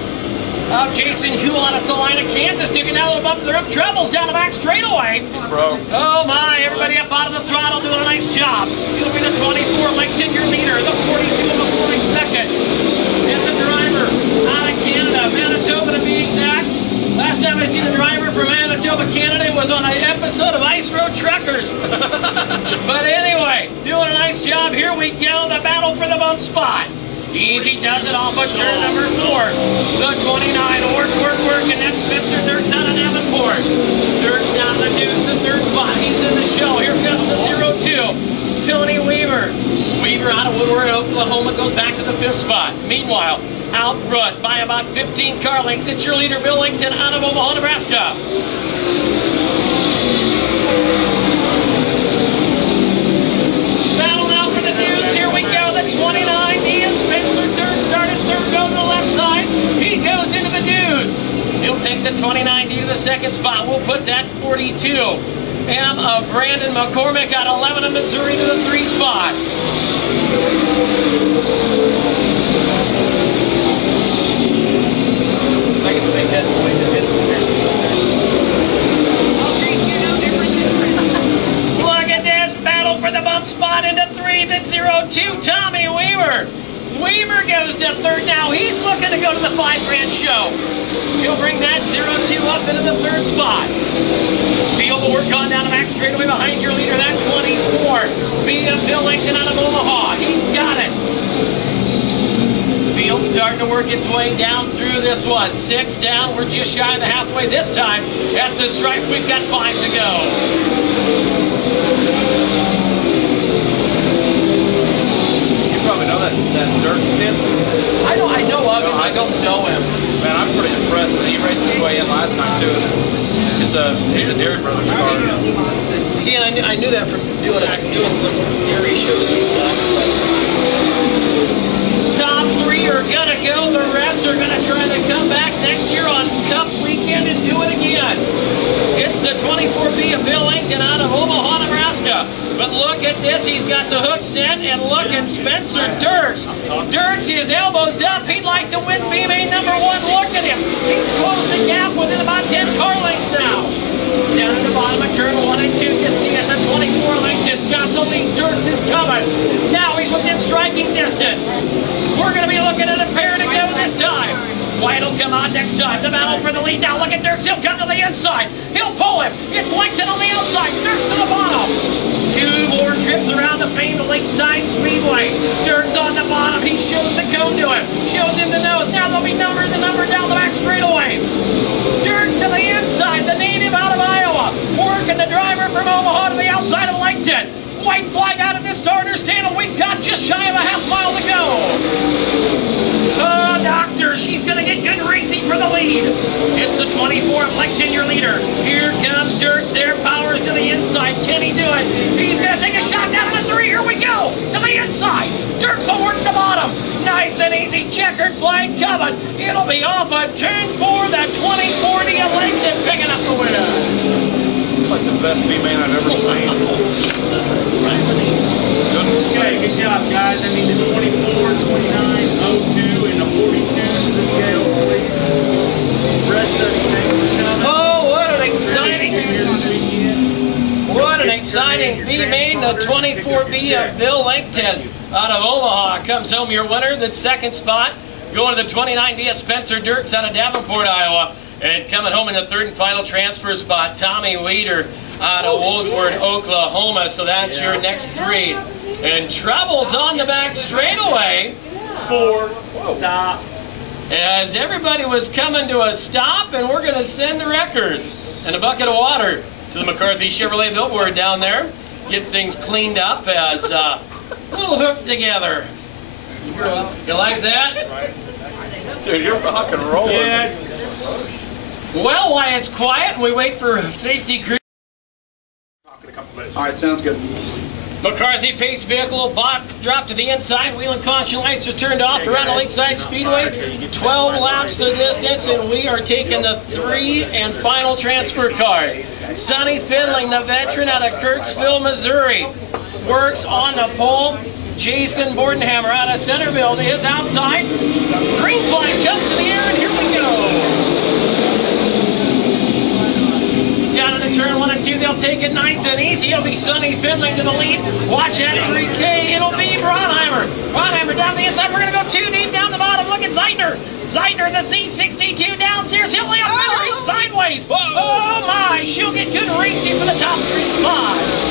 Jason Huell out of Salina, Kansas, digging down a little bump. They're up troubles down the back straightaway. Bro. Oh my, everybody up out of the throttle doing a nice job. It'll be the 24, Langton, your leader. The 42 of McCormick second. And the driver out of Canada, Manitoba to be exact. Last time I seen the driver from Manitoba, Canada was on an episode of Ice Road Truckers. But anyway, doing a nice job. Here we go, the battle for the bump spot. Easy does it off of turn number 4. The 29, work, and that's Spencer Dirks out of Davenport. Dirks down the Duke, the 3rd spot. He's in the show. Here comes the 02, Tony Weaver. Weaver out of Woodward, Oklahoma, goes back to the 5th spot. Meanwhile, out front by about 15 car lengths, it's your leader, Bill Langton, out of Omaha, Nebraska. Battle now for the news. Here we go. The 29, Ian Spencer Dirk started 3rd, go to the left side. He goes into the deuce. He'll take the 29D to the 2nd spot. We'll put that 42. And Brandon McCormick out of Lebanon, Missouri to the 3 spot. Look at this battle for the bump spot into 3, the 02, Tommy Weaver. Weaver goes to 3rd now. He's looking to go to the $5 show. He'll bring that 02 up into the 3rd spot. Field will work on down the back straightaway behind your leader, that 24. Beat up Bill Langton out of Omaha. He's got it. Field starting to work its way down through this one. 6 down. We're just shy of the halfway this time. At the stripe, we've got 5 to go. Probably know that Dirks kid. I know of him. I don't know him. Man, I'm pretty impressed. He raced his way in last night too. He's a Deere Brothers car. See, and I knew that from doing some Erie shows and stuff. But... Top 3 3 are gonna go. The rest are gonna try to come back next year on Cup weekend and do it again. It's the 24B of Bill Lincoln out of Omaha, Nebraska. But look at this, he's got the hook set, and look at Spencer Dirks. Dirks, his elbows up, he'd like to win B-Main #1. Look at him, he's closed the gap within about 10 car lengths now. Down at the bottom of turn 1 and 2, you see it, the 24 Lincoln's got the lead. Dirks is coming. Now he's within striking distance. We're gonna be looking at a pair to go this time. White will come on next time. The battle for the lead now. Look at Dirks. He'll come to the inside. He'll pull him. It's Lincoln on the outside. Dirks to the bottom. 2 more trips around the famed Lakeside Speedway. Dirks on the bottom. He shows the cone to him. Shows him the nose. Now they'll be numbering the number down the back straightaway. Dirks to the inside. The native out of Iowa. Working the driver from Omaha to the outside of Langton. White flag out of the starter stand, and we've got just shy of a half mile to go. Doctor, she's going to get good racing for the lead. It's the 24 of Langton, your leader. Here comes Dirks. Their powers to the inside. Can he do it? He's going to take a shot down to the 3. Here we go. To the inside. Dirks will work the bottom. Nice and easy. Checkered flag coming. It'll be off of turn 4. That 2040 of Langton picking up the winner. It's like the best B-Main I've ever seen. Okay, good job, guys. I need the 24, 29, 02, and a 42 to the scale, please. Rest of you, thanks for coming. Oh, what an exciting B-Main, the 24B of Bill Lincoln out of Omaha comes home your winner. The second spot going to the 29D of Spencer Dirks out of Davenport, Iowa. And coming home in the third and final transfer spot, Tommy Weeder out of Woodward, Oklahoma. So that's your next 3. And Trouble's on the back straightaway. 4, stop. As everybody was coming to a stop, and we're going to send the wreckers and a bucket of water to the McCarthy Chevrolet billboard down there. Get things cleaned up as a little hooked together. You like that? Dude, you're rock and rolling. Yeah. Well, while it's quiet and we wait for safety crew. All right, sounds good. McCarthy pace vehicle, Vaught dropped to the inside. Wheel and caution lights are turned off around the Lakeside Speedway. 12 laps the distance, and we are taking the 3 and final transfer cars. Sonny Findling, the veteran out of Kirksville, Missouri, works on the pole. Jason Bordenhammer out of Centerville to his outside. Green flag comes to the air, and here we go. Down into turn 1 and 2, they'll take it nice and easy. It'll be Sonny Findling to the lead. Watch that 3K. It'll be Bronheimer. Bronheimer down the inside. We're going to go 2 deep down the bottom. Look at Zeitner. Zeitner, the C62 downstairs. He'll lay up Findling sideways. Oh my. She'll get good racing for the top 3 spots.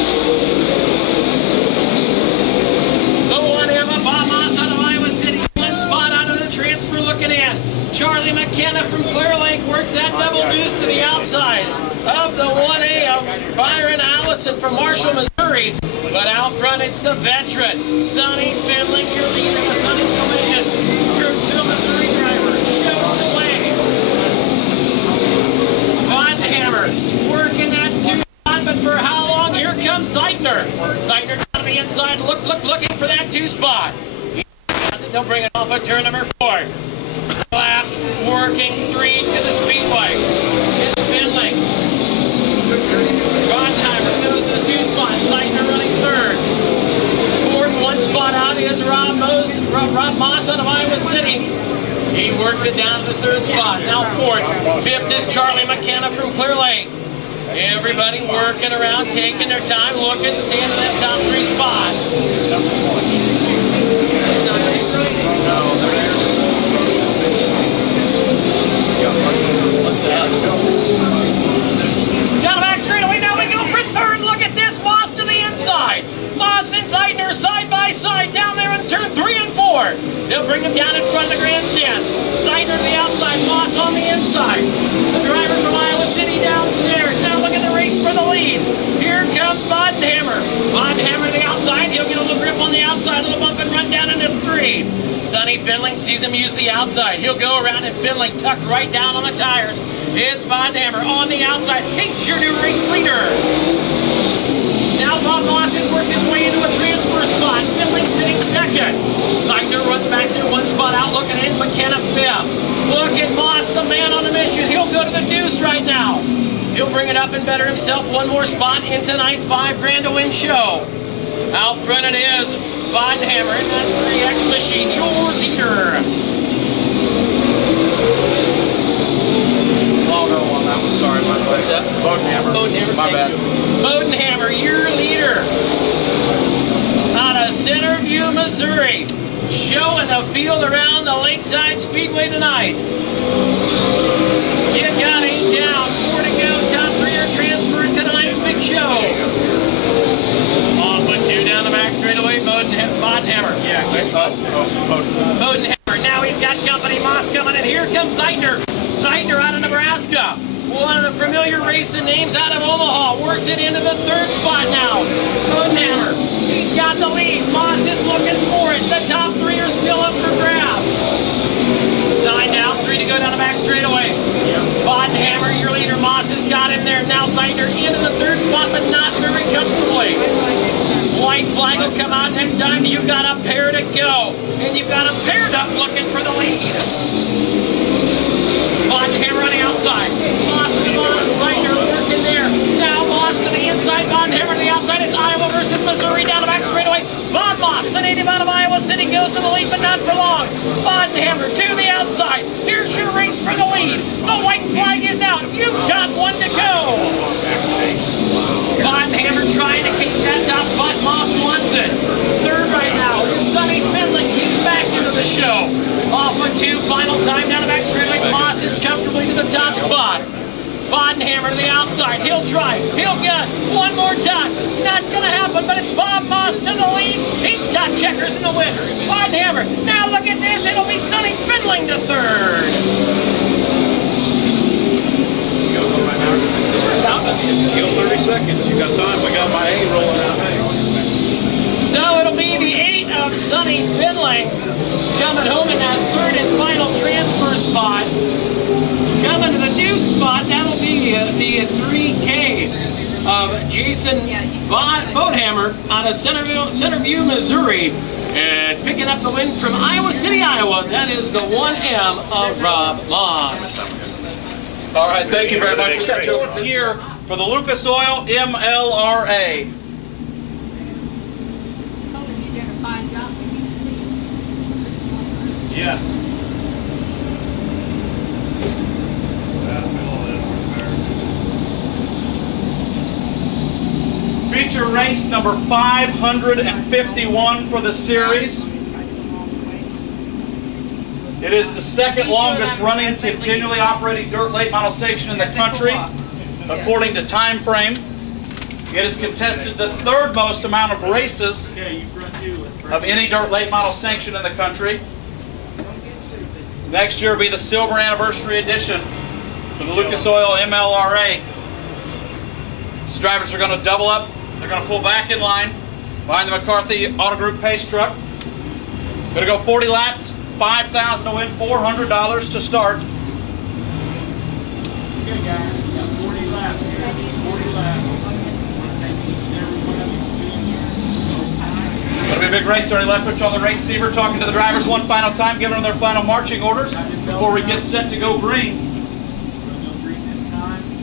The 1M of Bob Moss out of Iowa City. 1 spot out of the transfer looking in. Charlie McKenna from Clear Lake works that double deuce to the outside of the 1A of Byron Allison from Marshall, Missouri. But out front, it's the veteran, Sonny Findling, your leader in the Sonny's Collision. Kirksville, Missouri driver shows the way. Bondenhammer working that 2 spot, but for how long? Here comes Zeitner. Zeitner down to the inside, looking for that 2 spot. He has it, they'll bring it off at turn number 4. Laps working 3 to the Speedway. It's Findling. Bondenhammer goes to the 2 spot. Zeitner running 3rd. 4th, 1 spot out is Rob Moss out of Iowa City. He works it down to the 3rd spot. Now 4th. 5th is Charlie McKenna from Clear Lake. Everybody working around, taking their time, looking, standing in the top 3 spots. It's not as exciting. No, what's that? Down the back straightaway, now we go for 3rd. Look at this, Moss to the inside. Moss and Zeitner side by side down there in turn 3 and 4. They'll bring him down in front of the grandstands. Zeitner to the outside, Moss on the inside. The driver from Iowa City downstairs. Now look at the race for the lead. Here comes Bondenhammer. Bondenhammer to the outside. He'll get a little grip on the outside, a little bump and run down into 3. Sonny Findling sees him use the outside. He'll go around and Findling tucked right down on the tires. It's Bondenhammer on the outside. He's your new race leader. Now Bob Bob Moss has worked his way into a transfer spot. Finley sitting second. Zeigner runs back there one spot out, looking in. McKenna fifth. Look at Moss, the man on the mission. He'll go to the deuce right now. He'll bring it up and better himself one more spot in tonight's $5 grand to win show. Out front it is Bodenhammer in that 3X machine, your leader. Long O on that one, sorry. What's up? Bodenhammer. Bodenhammer, My bad. Bodenhammer, your leader. Out of Centerview, Missouri. Showing the field around the Lakeside Speedway tonight. You got 8 down, 4 to go. Top 3 are transferred to tonight's big show. Off with 2 down the back straightaway. Bodenhammer. Yeah, Bodenhammer. Now he's got company. Moss coming in. Here comes Zeigner. Zeigner out of Nebraska. One of the familiar racing names out of Omaha. Works it into the 3rd spot now. Bodenhammer. He's got the lead. Moss is looking for it. The top 3 are still up for grabs. 9 down, 3 to go down the back straightaway. Bodenhammer, your leader. Moss has got him there. Now Zeigner into the 3rd spot, but not very comfortably. White flag will come out next time. You've got a pair to go. And you've got a paired up looking for the lead. Bodenhammer on the outside. Moss to the bottom. Zeigner working there. Now Moss to the inside. Bodenhammer to the outside. It's Iowa versus Missouri down the back straightaway. Bob Moss, the native out of Iowa City, goes to the lead, but not for long. Bodenhammer to the outside. Here's your race for the lead. The white flag is out. You've got 1 to go. Bodenhammer trying to keep that top spot. Moss wants it. 3rd right now is Sonny Finley. He's back into the show. Off with 2, final time down the back straightaway. Moss is comfortably to the top spot. Bodenhammer to the outside. He'll try. He'll get it. One more time. Not going to happen, but it's Bob Moss to the lead. He's got checkers in the win. Bodenhammer. Now look at this. It'll be Sonny Finling to 3rd. Kill 30 seconds. You got time. We got my A rolling out. So it'll be the 8 of Sonny Finling coming home in that 3rd and final transfer spot. Coming to the new spot, that'll be the 3K of Jason Bodenhammer out of Centerview, Missouri. And picking up the win from Iowa City, Iowa, that is the 1M of Rob Moss. All right, thank you very much. We've got you over here for the Lucas Oil MLRA. Yeah. Feature race number 551 for the series. It is the 2nd longest running continually operating dirt late model sanction in the country, according to time frame. It has contested the 3rd most amount of races of any dirt late model sanction in the country. Next year will be the silver anniversary edition for the Lucas Oil MLRA. These drivers are going to double up. They're going to pull back in line behind the McCarthy Auto Group pace truck. Going to go 40 laps, $5,000 to win, $400 to start. Okay, guys, we got 40 laps here. 40 laps. Going to be a big race. Ernie Lefferts on the race receiver talking to the drivers one final time, giving them their final marching orders before we get set to go green.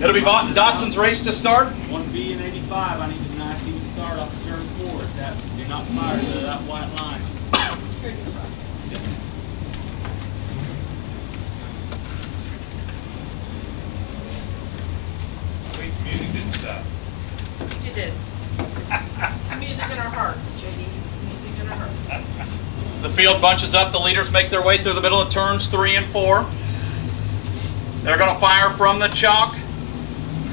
It'll be Vaught and Dotson's race to start. 1B and 85. I need a nice even start off of turn 4. That do not fire to that white line. Wait, the music didn't stop. You did. Music in our hearts, JD. Music in our hearts. The field bunches up. The leaders make their way through the middle of turns 3 and 4. They're going to fire from the chalk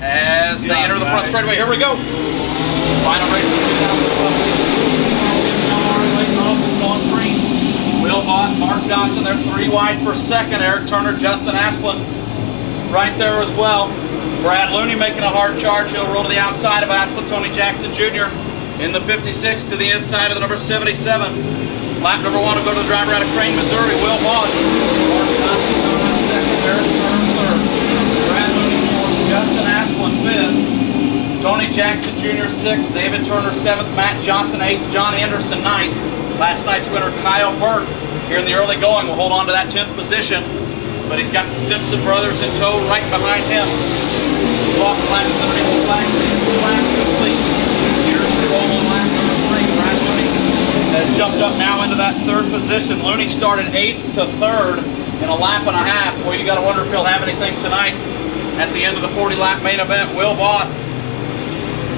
as they enter the front straightaway. Here we go. Final race of the 2012 on green. Will Vaught, Mark Dodson, they're 3 wide for 2nd. Eric Turner, Justin Asplin right there as well. Brad Looney making a hard charge. He'll roll to the outside of Asplin. Tony Jackson Jr. in the 56 to the inside of the number 77. Lap number 1 will go to the driver out of Crane, Missouri, Will Vaught. Mark Dodson coming in 2nd. Eric Turner 3rd. Brad Looney 4th. Justin Asplin 5th. Tony Tony Jackson Jr. 6th, David Turner 7th, Matt Johnson 8th, John Anderson 9th. Last night's winner, Kyle Burke, here in the early going, will hold on to that 10th position. But he's got the Simpson brothers in tow right behind him. Vaught flashing underneath the flags, and 2 laps complete. Here's the roll on lap number 3. Brad Looney has jumped up now into that 3rd position. Looney started 8th to 3rd in a lap and a half. Boy, you got to wonder if he'll have anything tonight at the end of the 40-lap main event. Will Vaught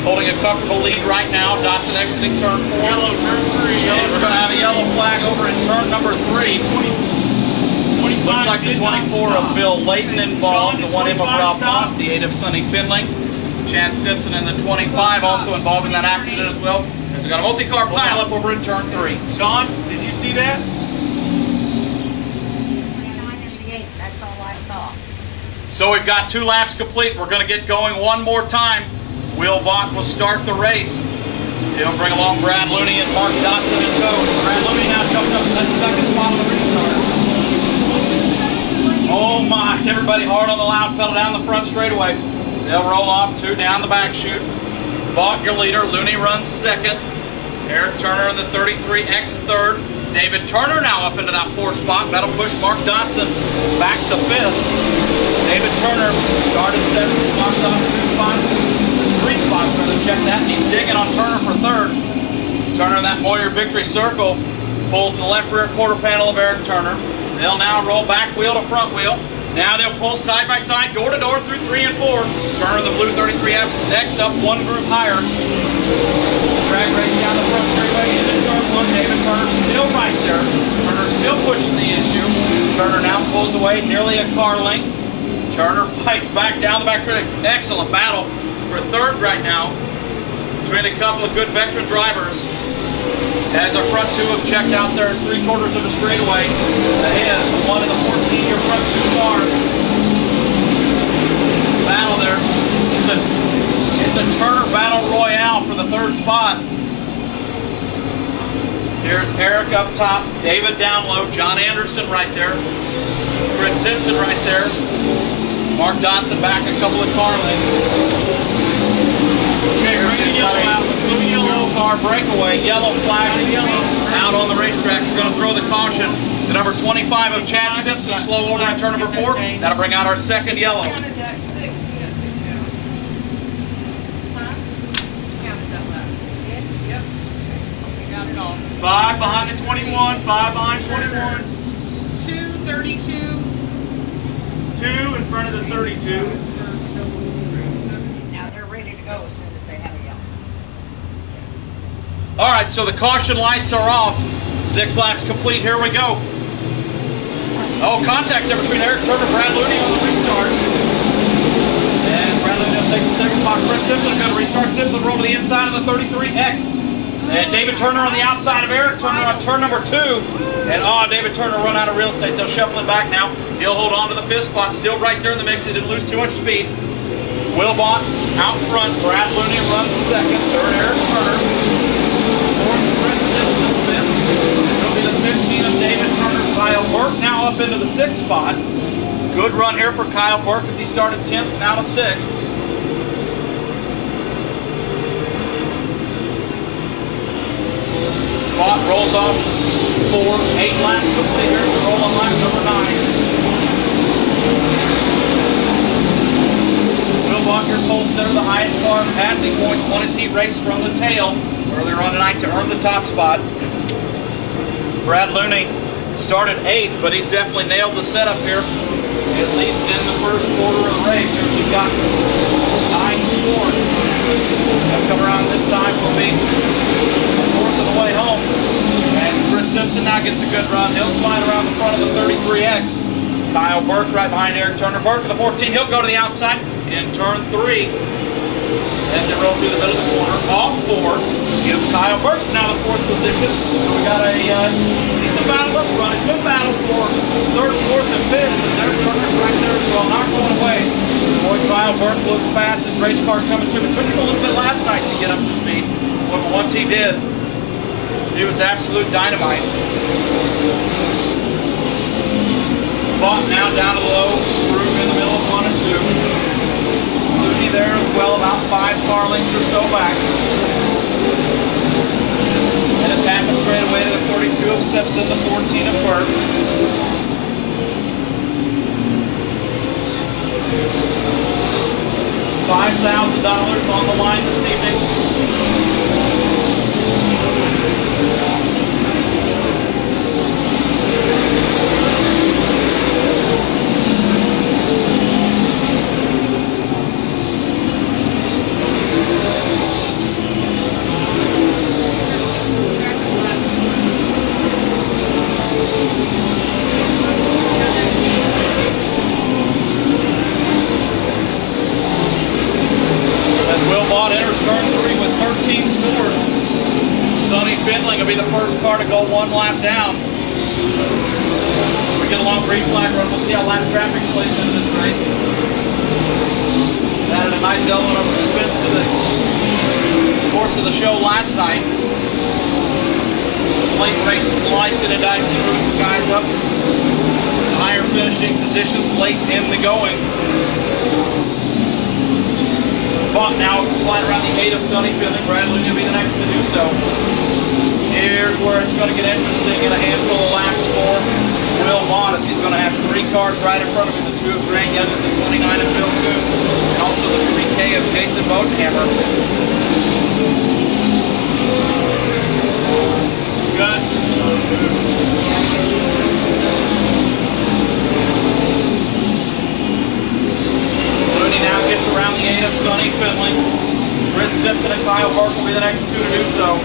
holding a comfortable lead right now. Dotson exiting turn 4. Yellow, turn 3. And we're going to have a yellow flag over in turn number 3. Looks like the 24 of Bill Layton involved, the 1 Emma Rob Moss, the 8 of Sonny Finling. Chad Simpson in the 25 also involved in that accident as well. And we got a multi-car pileup over in turn 3. Sean, did you see that? That's all I saw. So we've got 2 laps complete. We're going to get going one more time. Will Vaught will start the race. He'll bring along Brad Looney and Mark Dotson in tow. Brad Looney now jumped up to that 2nd spot on the restart. Oh my, everybody hard on the loud pedal down the front straightaway. They'll roll off 2 down the back chute. Vaught your leader, Looney runs 2nd. Eric Turner in the 33X 3rd. David Turner now up into that 4th spot. That'll push Mark Dotson back to 5th. David Turner started 7th, he's knocked off 2 spots. 3 spots rather, check that, and he's digging on Turner for 3rd. Turner in that Moyer victory circle pulls to the left rear quarter panel of Eric Turner. They'll now roll back wheel to front wheel. Now they'll pull side by side, door to door through 3 and 4. Turner the blue 33X up 1 group higher. Drag race down the front straightaway into turn 1. David Turner still right there. Turner still pushing the issue. Turner now pulls away nearly a car length. Turner fights back down the back straightaway. Excellent battle for 3rd right now between a couple of good veteran drivers. As our front 2 have checked out there 3/4 of the straightaway ahead, the 1 and the 14, your front 2 cars. Battle there. It's a Turner battle royale for the 3rd spot. Here's Eric up top, David down low, John Anderson right there, Chris Simpson right there, Mark Dotson back a couple of car lengths. Okay, bring the yellow out. Bring the yellow. 2-car breakaway, yellow flag out on the racetrack. We're going to throw the caution. The number 25 of Chad Simpson slow over in turn number 4. That'll bring out our 2nd yellow. Counted that 6. We got 6 down. Huh? Counted that lap. Yep. We got it all. 5 behind the 21, 5 behind 21. 232. 2 in front of the 32. Now they're ready to go as soon as they have a yellow. All right, so the caution lights are off. 6 laps complete. Here we go. Oh, contact there between Eric Turner and Brad Looney on the restart. And Brad Looney will take the 2nd spot. Chris Simpson going to restart. Simpson roll to the inside of the 33X. And David Turner on the outside of Eric Turner on turn number 2. And David Turner run out of real estate. They'll shuffle it back now. He'll hold on to the 5th spot. Still right there in the mix. He didn't lose too much speed. Will Vaught out front. Brad Looney runs 2nd. 3rd, Eric Turner. 4th, Chris Simpson. 5th. It'll be the 15 of David Turner. Kyle Burke now up into the 6th spot. Good run here for Kyle Burke as he started 10th, now to 6th. Vaught rolls off 4, 8 laps complete here. Roll on lap number 9. Will Vaught, your pole setter, the highest car in passing points, won his heat race from the tail earlier on tonight to earn the top spot. Brad Looney started 8th, but he's definitely nailed the setup here, at least in the 1st quarter of the race. Here's we've got 9 scored. They'll come around this time. Will be 4th of the way home. As Chris Simpson now gets a good run, he'll slide around the front of the 33X. Kyle Burke right behind Eric Turner. Burke with the 14. He'll go to the outside in turn 3. As they roll through the middle of the corner, off 4. Give Kyle Burke now the 4th position. So we got a decent battle up front. A good battle for 3rd, 4th, and 5th. As Eric Turner's right there as well, not going away. Boy, Kyle Burke looks fast. His race car coming to him. It took him a little bit last night to get up to speed. But once he did, he was absolute dynamite. Vaught now down to the low groove in the middle of 1 and 2. Looney there as well, about 5 5 car lengths or so back. And it's half a straightaway to the 32 of Simpson, the 14 of Burke. $5,000 on the line this evening. Vaught enters turn 3 with 13 scored. Sonny Finling will be the first car to go 1 lap down. We get a long green flag run. We'll see how lap traffic plays into this race. Added a nice element of suspense to the course of the show last night. Some late race slicing and dicing, moving some guys up to higher finishing positions late in the going. Vaught now slide around the 8 of Sonny Finling. Brad Looney will be the next to do so. Here's where it's going to get interesting in a handful of laps for Will Vaught, as he's going to have 3 cars right in front of him. The 2 of Grant Youngins, the 29 of Bill Coons, and also the 3K of Jason Bodenhammer. Guys. Looney now gets around the 8 of Sonny Finling. Chris Simpson and Kyle Burke will be the next 2 to do so.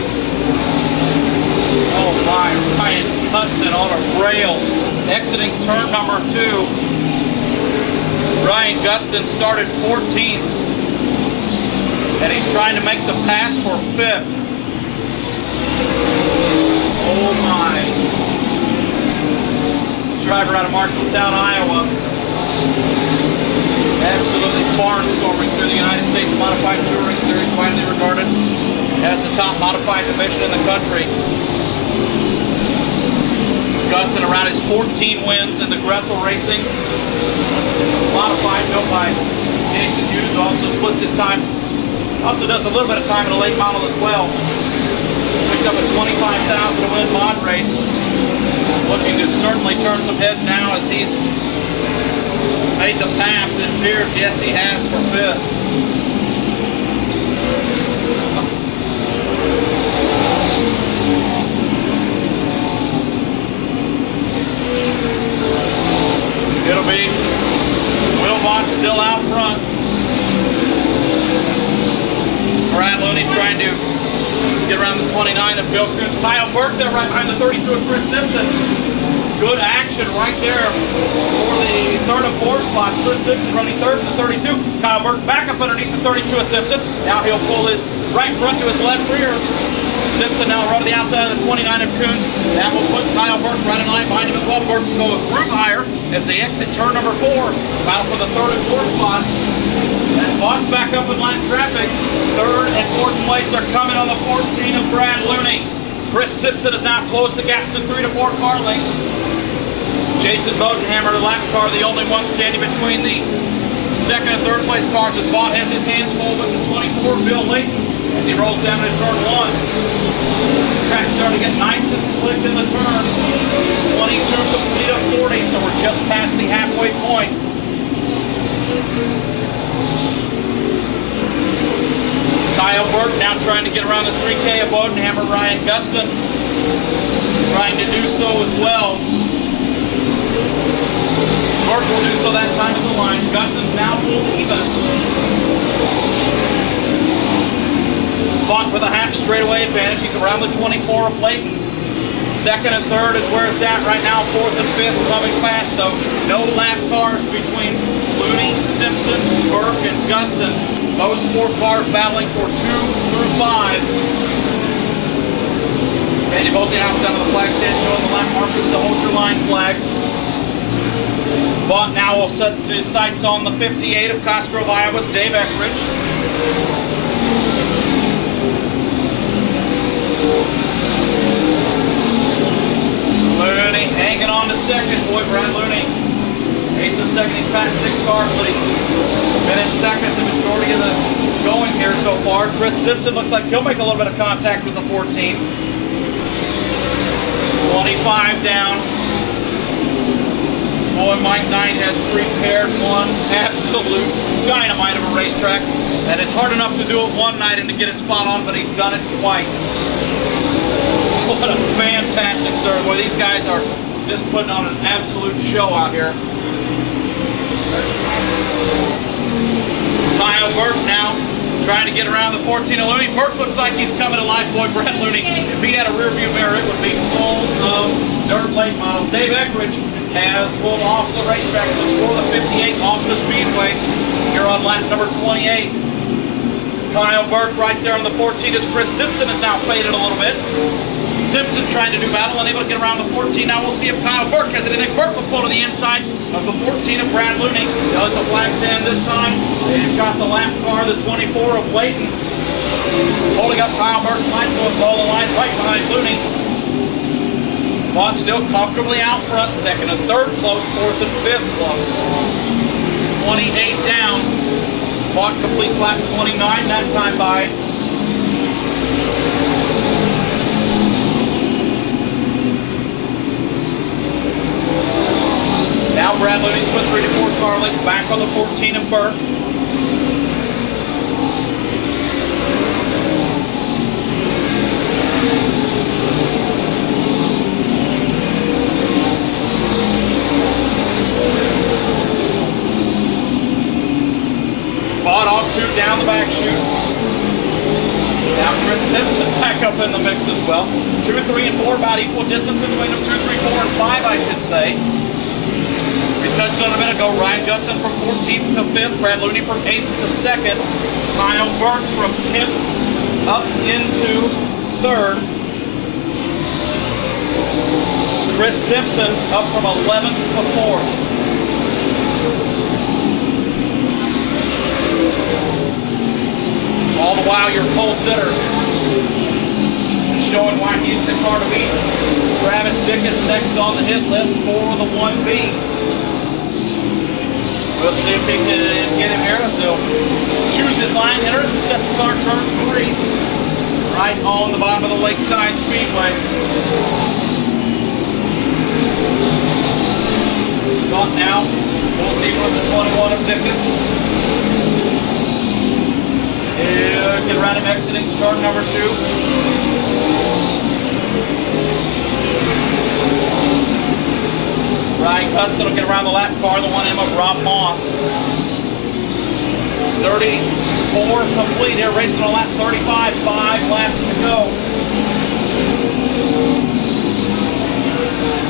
Oh my, Ryan Gustin on a rail, exiting turn number 2. Ryan Gustin started 14th, and he's trying to make the pass for 5th. Oh my. Driver out of Marshalltown, Iowa. Absolutely barnstorming through the United States Modified Touring Series, widely regarded as the top modified division in the country. Gustin around his 14 wins in the Gressel Racing Modified, built by Jason Hughes, also splits his time. Also does a little bit of time in a late model as well. Picked up a $25,000 to win mod race. Looking to certainly turn some heads now as he's made the pass. It appears, yes, he has, for 5th. It'll be Will Vaught still out front. Brad Looney trying to get around the 29 of Bill Coons. Kyle Burke there right behind the 32 of Chris Simpson. Good action right there for the 3rd and 4th spots. Chris Simpson running 3rd to the 32. Kyle Burke back up underneath the 32 of Simpson. Now he'll pull his right front to his left rear. Simpson now running the outside of the 29 of Coons. That will put Kyle Burke right in line behind him as well. Burke will go a group higher as they exit turn number 4. Battle for the 3rd and 4th spots. As Vaught's back up in lap traffic, 3rd and 4th place are coming on the 14 of Brad Looney. Chris Simpson has now closed the gap to 3 to 4 car lengths. Jason Bodenhammer, the lap car, the only one standing between the 2nd and 3rd place cars, as Vaught has his hands full with the 24 Bill Layton as he rolls down into turn 1. Track's starting to get nice and slick in the turns. 22 complete of 40, so we're just past the halfway point. Kyle Burke now trying to get around the 3K of Bodenhammer. Ryan Gustin trying to do so as well. Burke will do so that time at the line. Gustin's now pulled even. Vaught with a half straightaway advantage. He's around the 24 of Layton. 2nd and 3rd is where it's at right now. 4th and 5th coming fast though. No lap cars between Looney, Simpson, Burke, and Gustin. Those 4 cars battling for 2 through 5. Randy Boltinghouse down to the flag stand showing the lap markers to hold your line flag. Vaught now will set his sights on the 58 of Cosgrove, Iowa's Dave Eckrich. Looney hanging on to 2nd. Boy, Brad Looney. 8th to 2nd, he's passed 6 cars, but he's been in 2nd the majority of the going here. so far. Chris Simpson looks like he'll make a little bit of contact with the 14. 25 down. Boy, Mike Knight has prepared one absolute dynamite of a racetrack. And it's hard enough to do it one night and to get it spot on, but he's done it twice. What a fantastic serve. Boy, these guys are just putting on an absolute show out here. Kyle Burke now trying to get around the 14 of Looney. Burke looks like he's coming to life. Boy, Brett Looney, if he had a rear view mirror, it would be full of dirt late models. Dave Eckridge has pulled off the racetrack, so score the 58 off the Speedway here on lap number 28. Kyle Burke right there on the 14 as Chris Simpson has now faded a little bit. Simpson trying to do battle, unable to get around the 14. Now we'll see if Kyle Burke has anything. Burke will pull to the inside of the 14 of Brad Looney. They'll let the flag stand this time. They've got the lap car, the 24 of Layton, holding up Kyle Burke's line, so it'll follow the line right behind Looney. Vaught still comfortably out front, second and third close, fourth and fifth close. 28 down. Vaught completes lap 29, that time by now Brad Looney's put 3 to 4 car lengths back on the 14 of Burke. Vaught off 2 down the back chute. Now Chris Simpson back up in the mix as well. 2, 3, and 4, about equal distance between them. 2, 3, 4, and 5, I should say. We touched on it a minute ago. Ryan Gusson from 14th to 5th. Brad Looney from 8th to 2nd. Kyle Burke from 10th up into 3rd. Chris Simpson up from 11th to 4th. All the while, your pole sitter is showing why he's the car to beat. Travis Dickus next on the hit list for the 1B. We'll see if he can get him here. So choose his line hitter and set the car turn 3 right on the bottom of the Lakeside Speedway. Vaught now pulls even with the 21 of Dickus. Get around him exiting turn number 2. Ryan Gusson will get around the lap car, the 1M of Rob Moss. 34 complete here, racing on lap 35, 5 laps to go.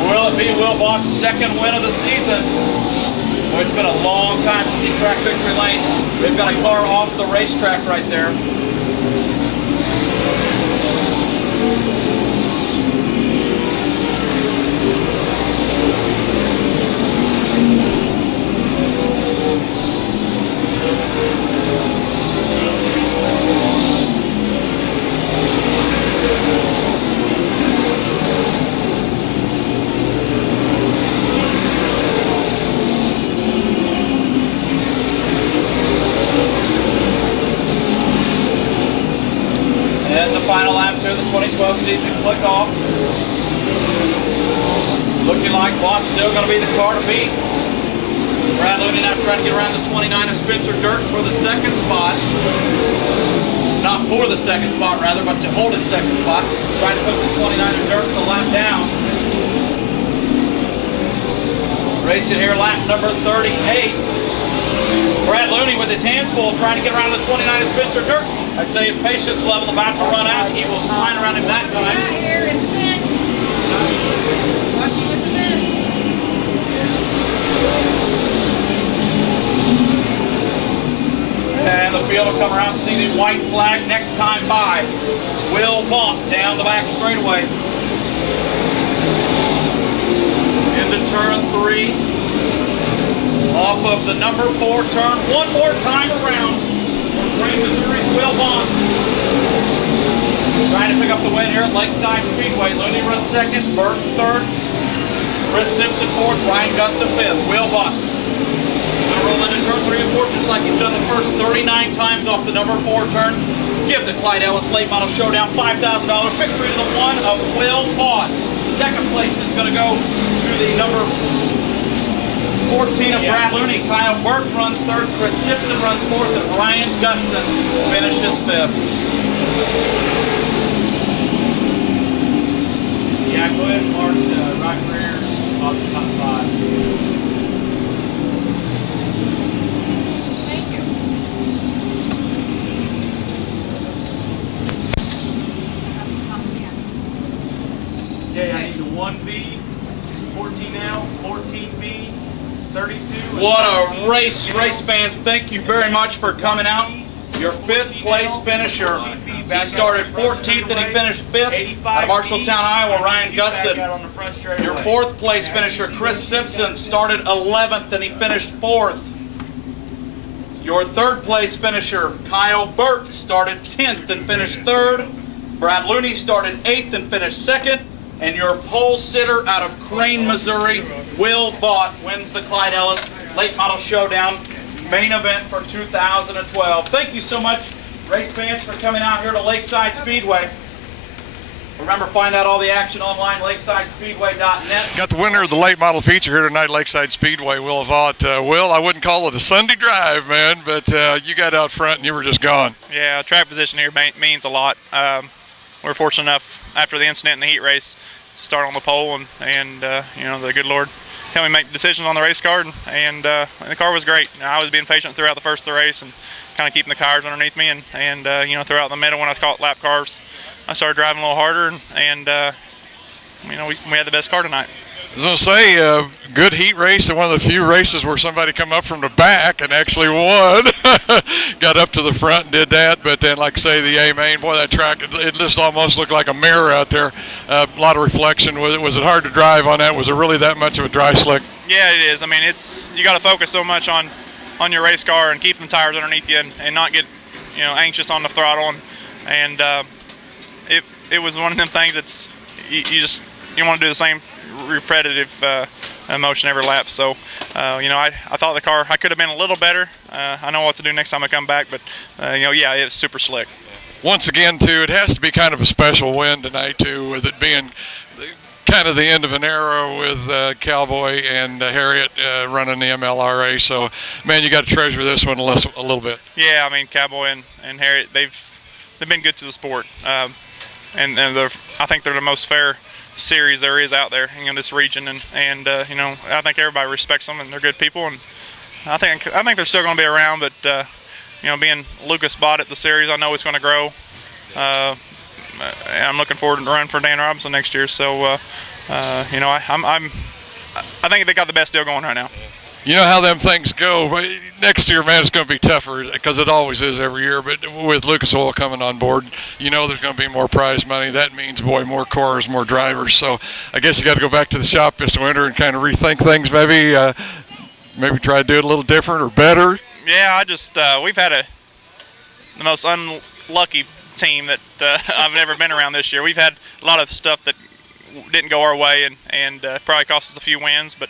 Will it be Will Vaught's second win of the season? Boy, it's been a long time since he cracked victory lane. They've got a car off the racetrack right there. Final laps here, the 2012 season click off. Looking like Vaught's still going to be the car to beat. Brad Looney now trying to get around the 29 of Spencer Dirks for the second spot. Not for the second spot, rather, but to hold his second spot. Trying to put the 29 of Dirks a lap down. Racing here, lap number 38. Brad Looney with his hands full trying to get around the 29 of Spencer Dirks. I'd say his patience level about to run out. He will slide around him that time. Right here at the fence. Watching at the fence. And the field will come around, see the white flag next time by. Will Vaught down the back straightaway. Into turn 3. Off of the number 4 turn. One more time around. Green, Missouri's Will Vaught. Trying to pick up the win here at Lakeside Speedway. Looney runs second, Burke third, Chris Simpson fourth, Ryan Gusson fifth. Will Vaught gonna Roll into turn 3 and 4 just like you've done the first 39 times off the number 4 turn. Give the Clyde Ellis Late Model Showdown $5,000 victory to the one of Will Vaught. Second place is going to go to the number 14 of Brad Looney. Kyle Burke runs third, Chris Simpson runs fourth, and Ryan Guston finishes fifth. Yeah, go ahead and mark the right rears off the top 5. Thank you. Okay, I need the 1B, 14L, 14B, 32. What a race, race fans. Thank you very much for coming out. Your 5th place finisher. He started 14th and he finished 5th at Marshalltown, Iowa, Ryan Guston. Your 4th place finisher, Chris Simpson, started 11th and he finished 4th. Your 3rd place finisher, Kyle Burke, started 10th and finished 3rd. Brad Looney started 8th and finished 2nd. And your pole sitter out of Crane, Missouri, Will Vaught, wins the Clyde Ellis Late Model Showdown main event for 2012. Thank you so much, race fans, for coming out here to Lakeside Speedway. Remember, find out all the action online, lakesidespeedway.net. Got the winner of the late model feature here tonight, Lakeside Speedway, Will Vaught. Will, I wouldn't call it a Sunday drive, man, but you got out front and you were just gone. Yeah, track position here means a lot. We're fortunate enough after the incident in the heat race to start on the pole, and you know, the good Lord helped me make decisions on the race car, and the car was great. I was being patient throughout the first of the race and kind of keeping the tires underneath me, and you know, throughout the middle when I caught lap cars, I started driving a little harder, and you know, we had the best car tonight. I was going to say, good heat race, and one of the few races where somebody come up from the back and actually won. Got up to the front and did that, but then, like I say, the A-main, boy, that track, it just almost looked like a mirror out there. A lot of reflection. Was it hard to drive on that? Was it really that much of a dry slick? Yeah, it is. I mean, you got to focus so much on your race car and keep the tires underneath you, and not get, you know, anxious on the throttle, and it was one of them things that's you want to do the same repetitive motion every lap. So you know, I thought the car, I could have been a little better. I know what to do next time I come back, but you know, yeah, it's super slick. Once again, too, it has to be kind of a special win tonight, too, with it being kind of the end of an era with Cowboy and Harriet running the MLRA. So, man, you got to treasure this one a little bit. Yeah, I mean, Cowboy and Harriet, they've been good to the sport, and I think they're the most fair series there is out there in this region, and you know, I think everybody respects them, and they're good people, and I think they're still going to be around. But you know, being Lucas bought it, the series, I know it's going to grow. I'm looking forward to run for Dan Robinson next year. So you know, I think they got the best deal going right now. You know how them things go. Next year, man, it's going to be tougher because it always is every year. But with Lucas Oil coming on board, you know there's going to be more prize money. That means, boy, more cars, more drivers. So I guess you got to go back to the shop this winter and kind of rethink things. Maybe try to do it a little different or better. Yeah, I just we've had the most unlucky team that I've never been around this year. We've had a lot of stuff that didn't go our way, and probably cost us a few wins, but.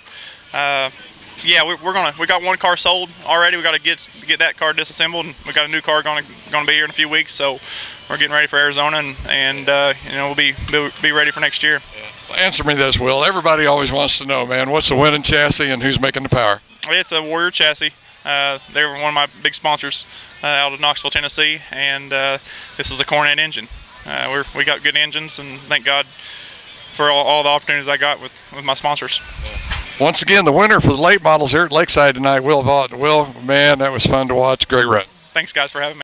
Yeah, we got one car sold already. We got to get that car disassembled, and we got a new car going to be here in a few weeks. So we're getting ready for Arizona, and you know, we'll be ready for next year. Well, answer me this, Will. Everybody always wants to know, man, what's the winning chassis and who's making the power? It's a Warrior chassis. They were one of my big sponsors out of Knoxville, Tennessee, and this is a Cornet engine. We got good engines, and thank God for all the opportunities I got with my sponsors. Once again, the winner for the late models here at Lakeside tonight, Will Vaught. Will, man, that was fun to watch. Great run. Thanks, guys, for having me.